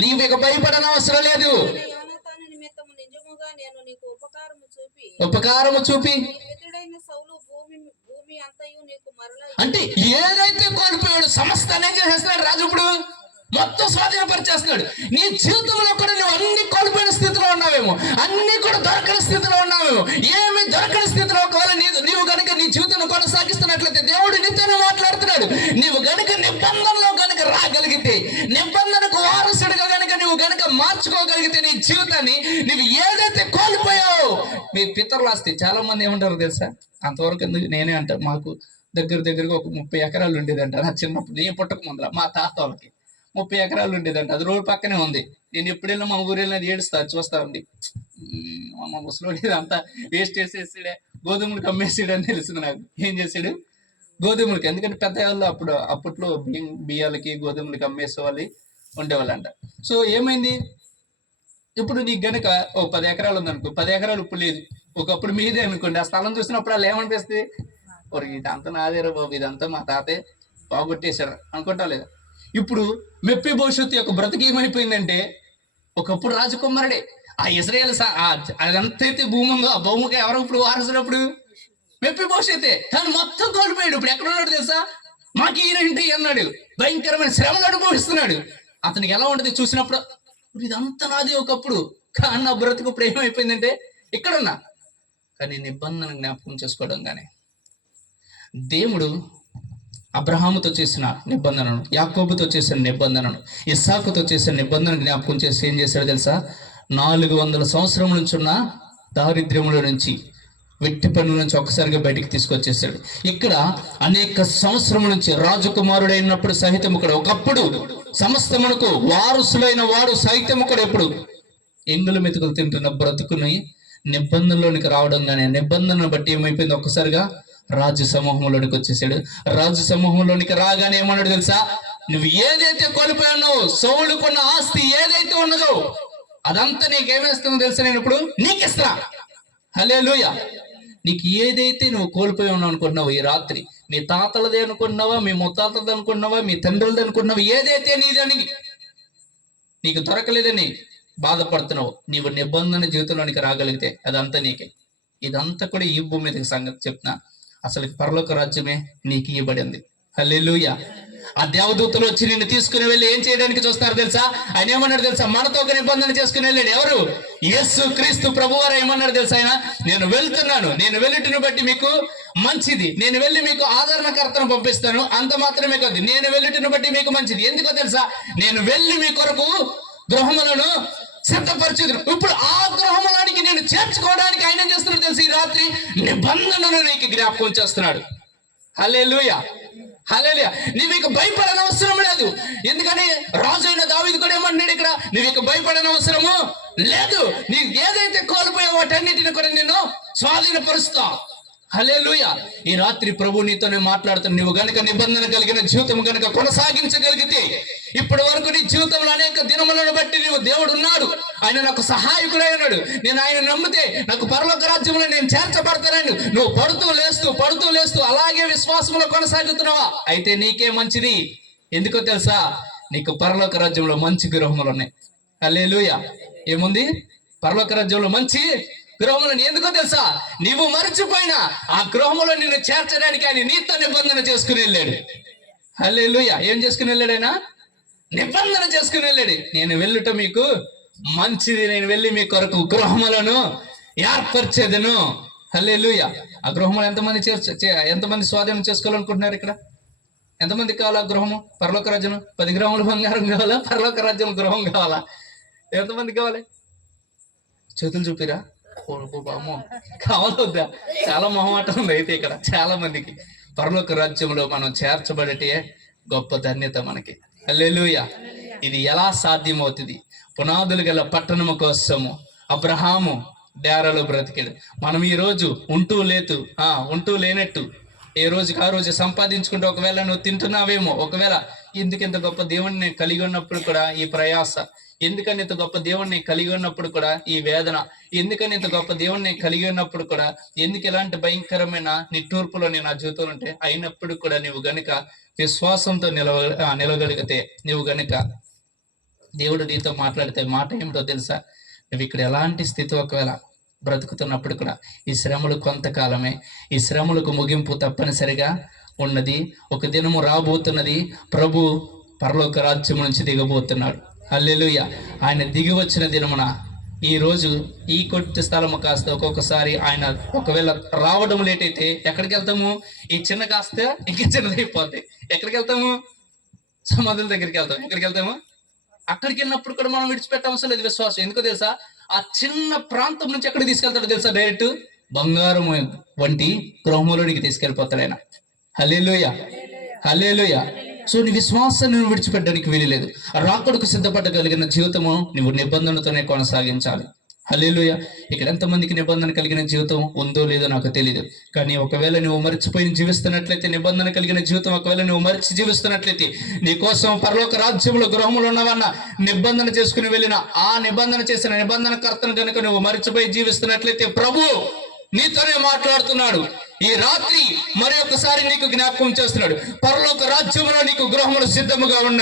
నీవు ఇక భయపడనవసరం లేదు, ఉపకారము చూపి అంటే ఏదైతే కోల్పోయాడు సమస్తాన్ని చేసేస్తున్నాడు రాజు. ఇప్పుడు మొత్తం స్వాధీనపరిచేస్తున్నాడు. నీ జీవితంలో కూడా నువ్వు అన్ని కోల్పోయిన స్థితిలో ఉన్నావేమో, అన్ని కూడా దొరకని స్థితిలో ఉన్నావేమో, ఏమి దొరకని స్థితిలో ఒకవేళ నీవు కనుక నీ జీవితం కొనసాగిస్తున్నట్లయితే దేవుడు నీతోనే మాట్లాడుతున్నాడు. నీవు గనుక నిబంధనలో గనుక రాగలిగితే, నిబంధనకు వారసుడిగా గనుక నువ్వు గనుక మార్చుకోగలిగితే నీ జీవితాన్ని, నువ్వు ఏదైతే కోల్పోయావో, మీ పితరులు ఆస్తి. చాలా మంది ఏమంటారు తెలుసా, అంతవరకు ఎందుకు నేనే అంటారు, మాకు దగ్గరగా ఒక 30 ఎకరాలు ఉండేదంట నా చిన్నప్పుడు, నేను పుట్టక ముందర మా తాత వాళ్ళకి 30 ఎకరాలు ఉండేదంట. అది రోడ్డు పక్కనే ఉంది. నేను ఎప్పుడైనా మా ఊరు వెళ్ళినా చూస్తా ఉంది, మా ముసలోడు అంతా వేస్ట్ చేసేసాడే, గోధుమలకు అమ్మేసాడని తెలిసింది నాకు. ఏం చేసాడు, గోధుమలకి. ఎందుకంటే పెద్ద వాళ్ళు అప్పట్లో బియ్యాలకి గోధుమలకి అమ్మేసేవాళ్ళు ఉండేవాళ్ళంట. సో ఏమైంది, ఇప్పుడు నీకు గనక 10 ఎకరాలు ఉందనుకో, 10 ఎకరాలు ఇప్పుడు లేదు, ఒకప్పుడు మీదే అనుకోండి. ఆ స్థలం చూసినప్పుడు వాళ్ళు ఏమనిపిస్తుంది, ఇదంతా నాదేరా బాబు, ఇదంతా మా తాతే బాగొట్టేశారు అనుకుంటా లేదా. ఇప్పుడు మెఫీబోషెతు యొక్క బ్రతికి ఏమైపోయిందంటే, ఒకప్పుడు రాజకుమారుడే, ఆ ఇశ్రాయేలు అదంతైతే భూమి ఉందో ఆ భూమికి ఎవరు ఇప్పుడు వారసుడు, మెఫీబోషెతే. కానీ మొత్తం కోల్పోయాడు. ఇప్పుడు ఎక్కడ ఉన్నాడు తెలుసా, మాకు ఈయనంటే అన్నాడు, భయంకరమైన శ్రమలు అనుభవిస్తున్నాడు. అతనికి ఎలా ఉంటుంది చూసినప్పుడు, ఇదంతా నాది ఒకప్పుడు, కానీ నా బ్రతుకు ఇప్పుడు ఏమైపోయిందంటే ఇక్కడున్నా. కానీ నిబంధన జ్ఞాపకం చేసుకోవడం, కానీ దేవుడు అబ్రహాముతో చేసిన నిబంధనను, యాకోబుతో చేసిన నిబంధనను, ఇస్సాకుతో చేసిన నిబంధన జ్ఞాపకం చేసి ఏం చేశాడు తెలుసా, 400 సంవత్సరం నుంచి ఉన్న దారిద్ర్యముల నుంచి వెట్టి పనుల నుంచి ఒక్కసారిగా బయటికి తీసుకొచ్చేసాడు. ఇక్కడ అనేక సంవత్సరం నుంచి రాజకుమారుడైనప్పుడు సహితము కూడా ఒకప్పుడు సమస్తమునకు వారసులైన వాడు సహితము కూడా ఎప్పుడు ఎంగుల మెతుకులు తింటున్న బ్రతుకుని నిబంధనలోనికి రావడం కానీ నిబంధనను బట్టి ఏమైపోయింది, ఒక్కసారిగా రాజు సమూహంలోనికి వచ్చేసాడు. రాజు సమూహంలోనికి రాగానే ఏమన్నాడు తెలుసా, నువ్వు ఏదైతే కోల్పోయానో సౌలు కొన్న ఆస్తి ఏదైతే ఉన్నదో అదంతా నీకేమేస్తుందో తెలుసా, నేను ఇప్పుడు నీకు ఇస్తా. హల్లెలూయా. నీకు ఏదైతే నువ్వు కోల్పోయి ఉన్నావు అనుకుంటున్నావు ఈ రాత్రి, మీ తాతలది అనుకుంటున్నావా, మీ ముత్తాతలది అనుకుంటున్నావా, మీ తండ్రులది అనుకుంటున్నావా, ఏదైతే నీదని నీకు దొరకలేదని బాధపడుతున్నావు, నీవు నిబంధన జీవితంలోనికి రాగలిగితే అదంతా నీకే. ఇదంతా కూడా ఈ భూమి మీద సంగతి చెప్తున్నా. అసలు పరలోక రాజ్యమే నీకు ఇవ్వబడింది. హల్లెలూయా. ఆ దేవదూతలు వచ్చి నిన్ను తీసుకుని వెళ్ళి ఏం చేయడానికి చూస్తారు తెలుసా? ఆయన ఏమన్నాడు తెలుసా? మనతో ఒక నిబంధన చేసుకుని వెళ్ళాడు. ఎవరు? యేసు క్రీస్తు ప్రభువారు ఏమన్నాడు తెలుసా? ఆయన, నేను వెళ్తున్నాను, నేను వెళ్ళుటను బట్టి మీకు మంచిది, నేను వెళ్ళి మీకు ఆదరణకర్తను పంపిస్తాను, అంత మాత్రమే కాదు, నేను వెళ్ళుటను బట్టి మీకు మంచిది. ఎందుకో తెలుసా? నేను వెళ్ళి మీ కొరకు గృహములను సిద్ధపరచుదును. ఇప్పుడు ఆ గృహములానికి నేను చేర్చుకోవడానికి ఆయన ఏం చేస్తున్నాడు తెలుసు? ఈ రాత్రి నిబంధనను నీకు జ్ఞాపకం చేస్తున్నాడు. హల్లెలూయా, హల్లెలూయా. నువ్వు ఇక భయపడని అవసరం లేదు. ఎందుకని రాజు అయిన దావీదు కూడా ఏమన్నాడు ఇక్కడ, నువ్వు ఇక భయపడని అవసరము లేదు, నీకు ఏదైతే కోల్పోయే వాటన్నిటిని కూడా నేను స్వాధీనపరుస్తా. హల్లెలూయా. ఈ రాత్రి ప్రభు నీతోనే మాట్లాడుతున్నా. నువ్వు గనుక నిబంధన కలిగిన జీవితం గనుక కొనసాగించగలిగితే, ఇప్పటి వరకు నీ జీవితంలో అనేక దినములను బట్టి నువ్వు దేవుడు ఉన్నాడు, ఆయన నాకు సహాయకుడై ఉన్నాడు, నేను ఆయన నమ్మితే నాకు పరలోక రాజ్యంలో నేను చేర్చబడతానని నువ్వు పడుతూ లేస్తూ అలాగే విశ్వాసంలో కొనసాగుతున్నావా? అయితే నీకే మంచిది. ఎందుకో తెలుసా? నీకు పరలోక రాజ్యంలో మంచి గృహములు ఉన్నాయి. హల్లెలూయా. ఏముంది? పరలోక రాజ్యంలో మంచి గృహములను. ఎందుకో తెలుసా? నీవు మర్చిపోయినా ఆ గృహములో నిన్ను చేర్చడానికి ఆయన నీతో నిబంధన చేసుకుని వెళ్ళాడు. హల్లెలూయా. ఏం చేసుకుని వెళ్ళాడు? ఆయన నిబంధన చేసుకుని వెళ్ళాడు. నేను వెళ్ళుట మీకు మంచిది, నేను వెళ్ళి మీ కొరకు గృహములను ఏర్పరిచేదను. హల్లెలూయా. ఆ గృహములు ఎంతమంది స్వాధీనం చేసుకోవాలనుకుంటున్నారు? ఇక్కడ ఎంతమందికి కావాలా గృహము? పరలోక రాజ్యం 10 గ్రాముల బంగారం కావాలా? పరలోక రాజ్యం గృహం కావాలా? ఎంతమంది కావాలి? చేతులు చూపిరా. కావాలొద్దా? చాలా మొహమాటం ఉంది. అయితే ఇక్కడ చాలా మందికి పరలోక రాజ్యంలో మనం చేర్చబడటే గొప్ప ధన్యత మనకి. హల్లెలూయా. ఇది ఎలా సాధ్యమవుతుంది? పునాదులు గల పట్టణము కోసము అబ్రహాము డేరాలో బ్రతికాడు. మనం ఈ రోజు ఉంటూ లేనట్టు ఏ రోజుకి ఆ రోజు సంపాదించుకుంటే ఒకవేళ నువ్వు తింటున్నావేమో, ఒకవేళ ఎందుకింత గొప్ప దేవుణ్ణి నేను కలిగి ఉన్నప్పుడు కూడా ఈ ప్రయాస, ఎందుకని ఇంత గొప్ప దేవుణ్ణి కలిగి ఉన్నప్పుడు కూడా ఈ వేదన, ఎందుకని ఇంత గొప్ప దేవుణ్ణి కలిగి ఉన్నప్పుడు కూడా ఎందుకు ఇలాంటి భయంకరమైన నిట్టూర్పులో నేను నా జీవితంలో ఉంటే, అయినప్పుడు కూడా నువ్వు గనుక విశ్వాసంతో నిలవగలిగితే, నువ్వు గనుక దేవుడు నీతో మాట్లాడితే మాట ఏమిటో తెలుసా? నువ్వు ఇక్కడ ఎలాంటి స్థితి ఒకవేళ బ్రతుకుతున్నప్పుడు కూడా ఈ శ్రమలు కొంతకాలమే, ఈ శ్రమలకు ముగింపు తప్పనిసరిగా ఉన్నది. ఒక దినము రాబోతున్నది. ప్రభు పరలోక రాజ్యం నుంచి దిగబోతున్నాడు. హల్లెలూయా. ఆయన దిగి వచ్చిన దినమున ఈ రోజు ఈ కొద్ది స్థలము కాస్త ఒక్కొక్కసారి ఆయన ఒకవేళ రావడం లేట్ అయితే ఎక్కడికి వెళ్తాము? ఈ చిన్న కాస్త ఇంకా చిన్నదైపోతాయి. ఎక్కడికి వెళ్తాము? సమాధుల దగ్గరికి వెళ్తాం. ఎక్కడికి వెళ్తాము? అక్కడికి వెళ్ళినప్పుడు కూడా మనం విడిచిపెట్టే అవసరం లేదు విశ్వాసం. ఎందుకో తెలుసా? ఆ చిన్న ప్రాంతం నుంచి ఎక్కడికి తీసుకెళ్తాడో తెలుసా? డైరెక్ట్ బంగారం వంటి గృహములోనికి తీసుకెళ్ళిపోతాడు ఆయన. హల్లెలూయా, హల్లెలూయా. సో నీ విశ్వాసాన్ని నువ్వు విడిచిపెట్టడానికి వీలులేదు. రాకడకు సిద్ధపడగలిగిన జీవితము నువ్వు నిబంధనతోనే కొనసాగించాలి. హల్లెలూయా. ఇక్కడ ఎంతమందికి నిబంధన కలిగిన జీవితం ఉందో లేదో నాకు తెలియదు, కానీ ఒకవేళ నువ్వు మర్చిపోయి జీవిస్తున్నట్లయితే, నిబంధన కలిగిన జీవితం ఒకవేళ నువ్వు మరిచి జీవిస్తున్నట్లయితే, నీ కోసం పరలోక రాజ్యంలో గృహములు ఉన్నవన్న నిబంధన చేసుకుని వెళ్ళిన ఆ నిబంధన చేసిన నిబంధన కర్తను కనుక నువ్వు మరిచిపోయి జీవిస్తున్నట్లయితే ప్రభు నీతోనే మాట్లాడుతున్నాడు. ఈ రాత్రి మరి ఒకసారి నీకు జ్ఞాపకం చేస్తున్నాడు. పరలోక రాజ్యంలో నీకు గృహములు సిద్ధముగా ఉన్నవి.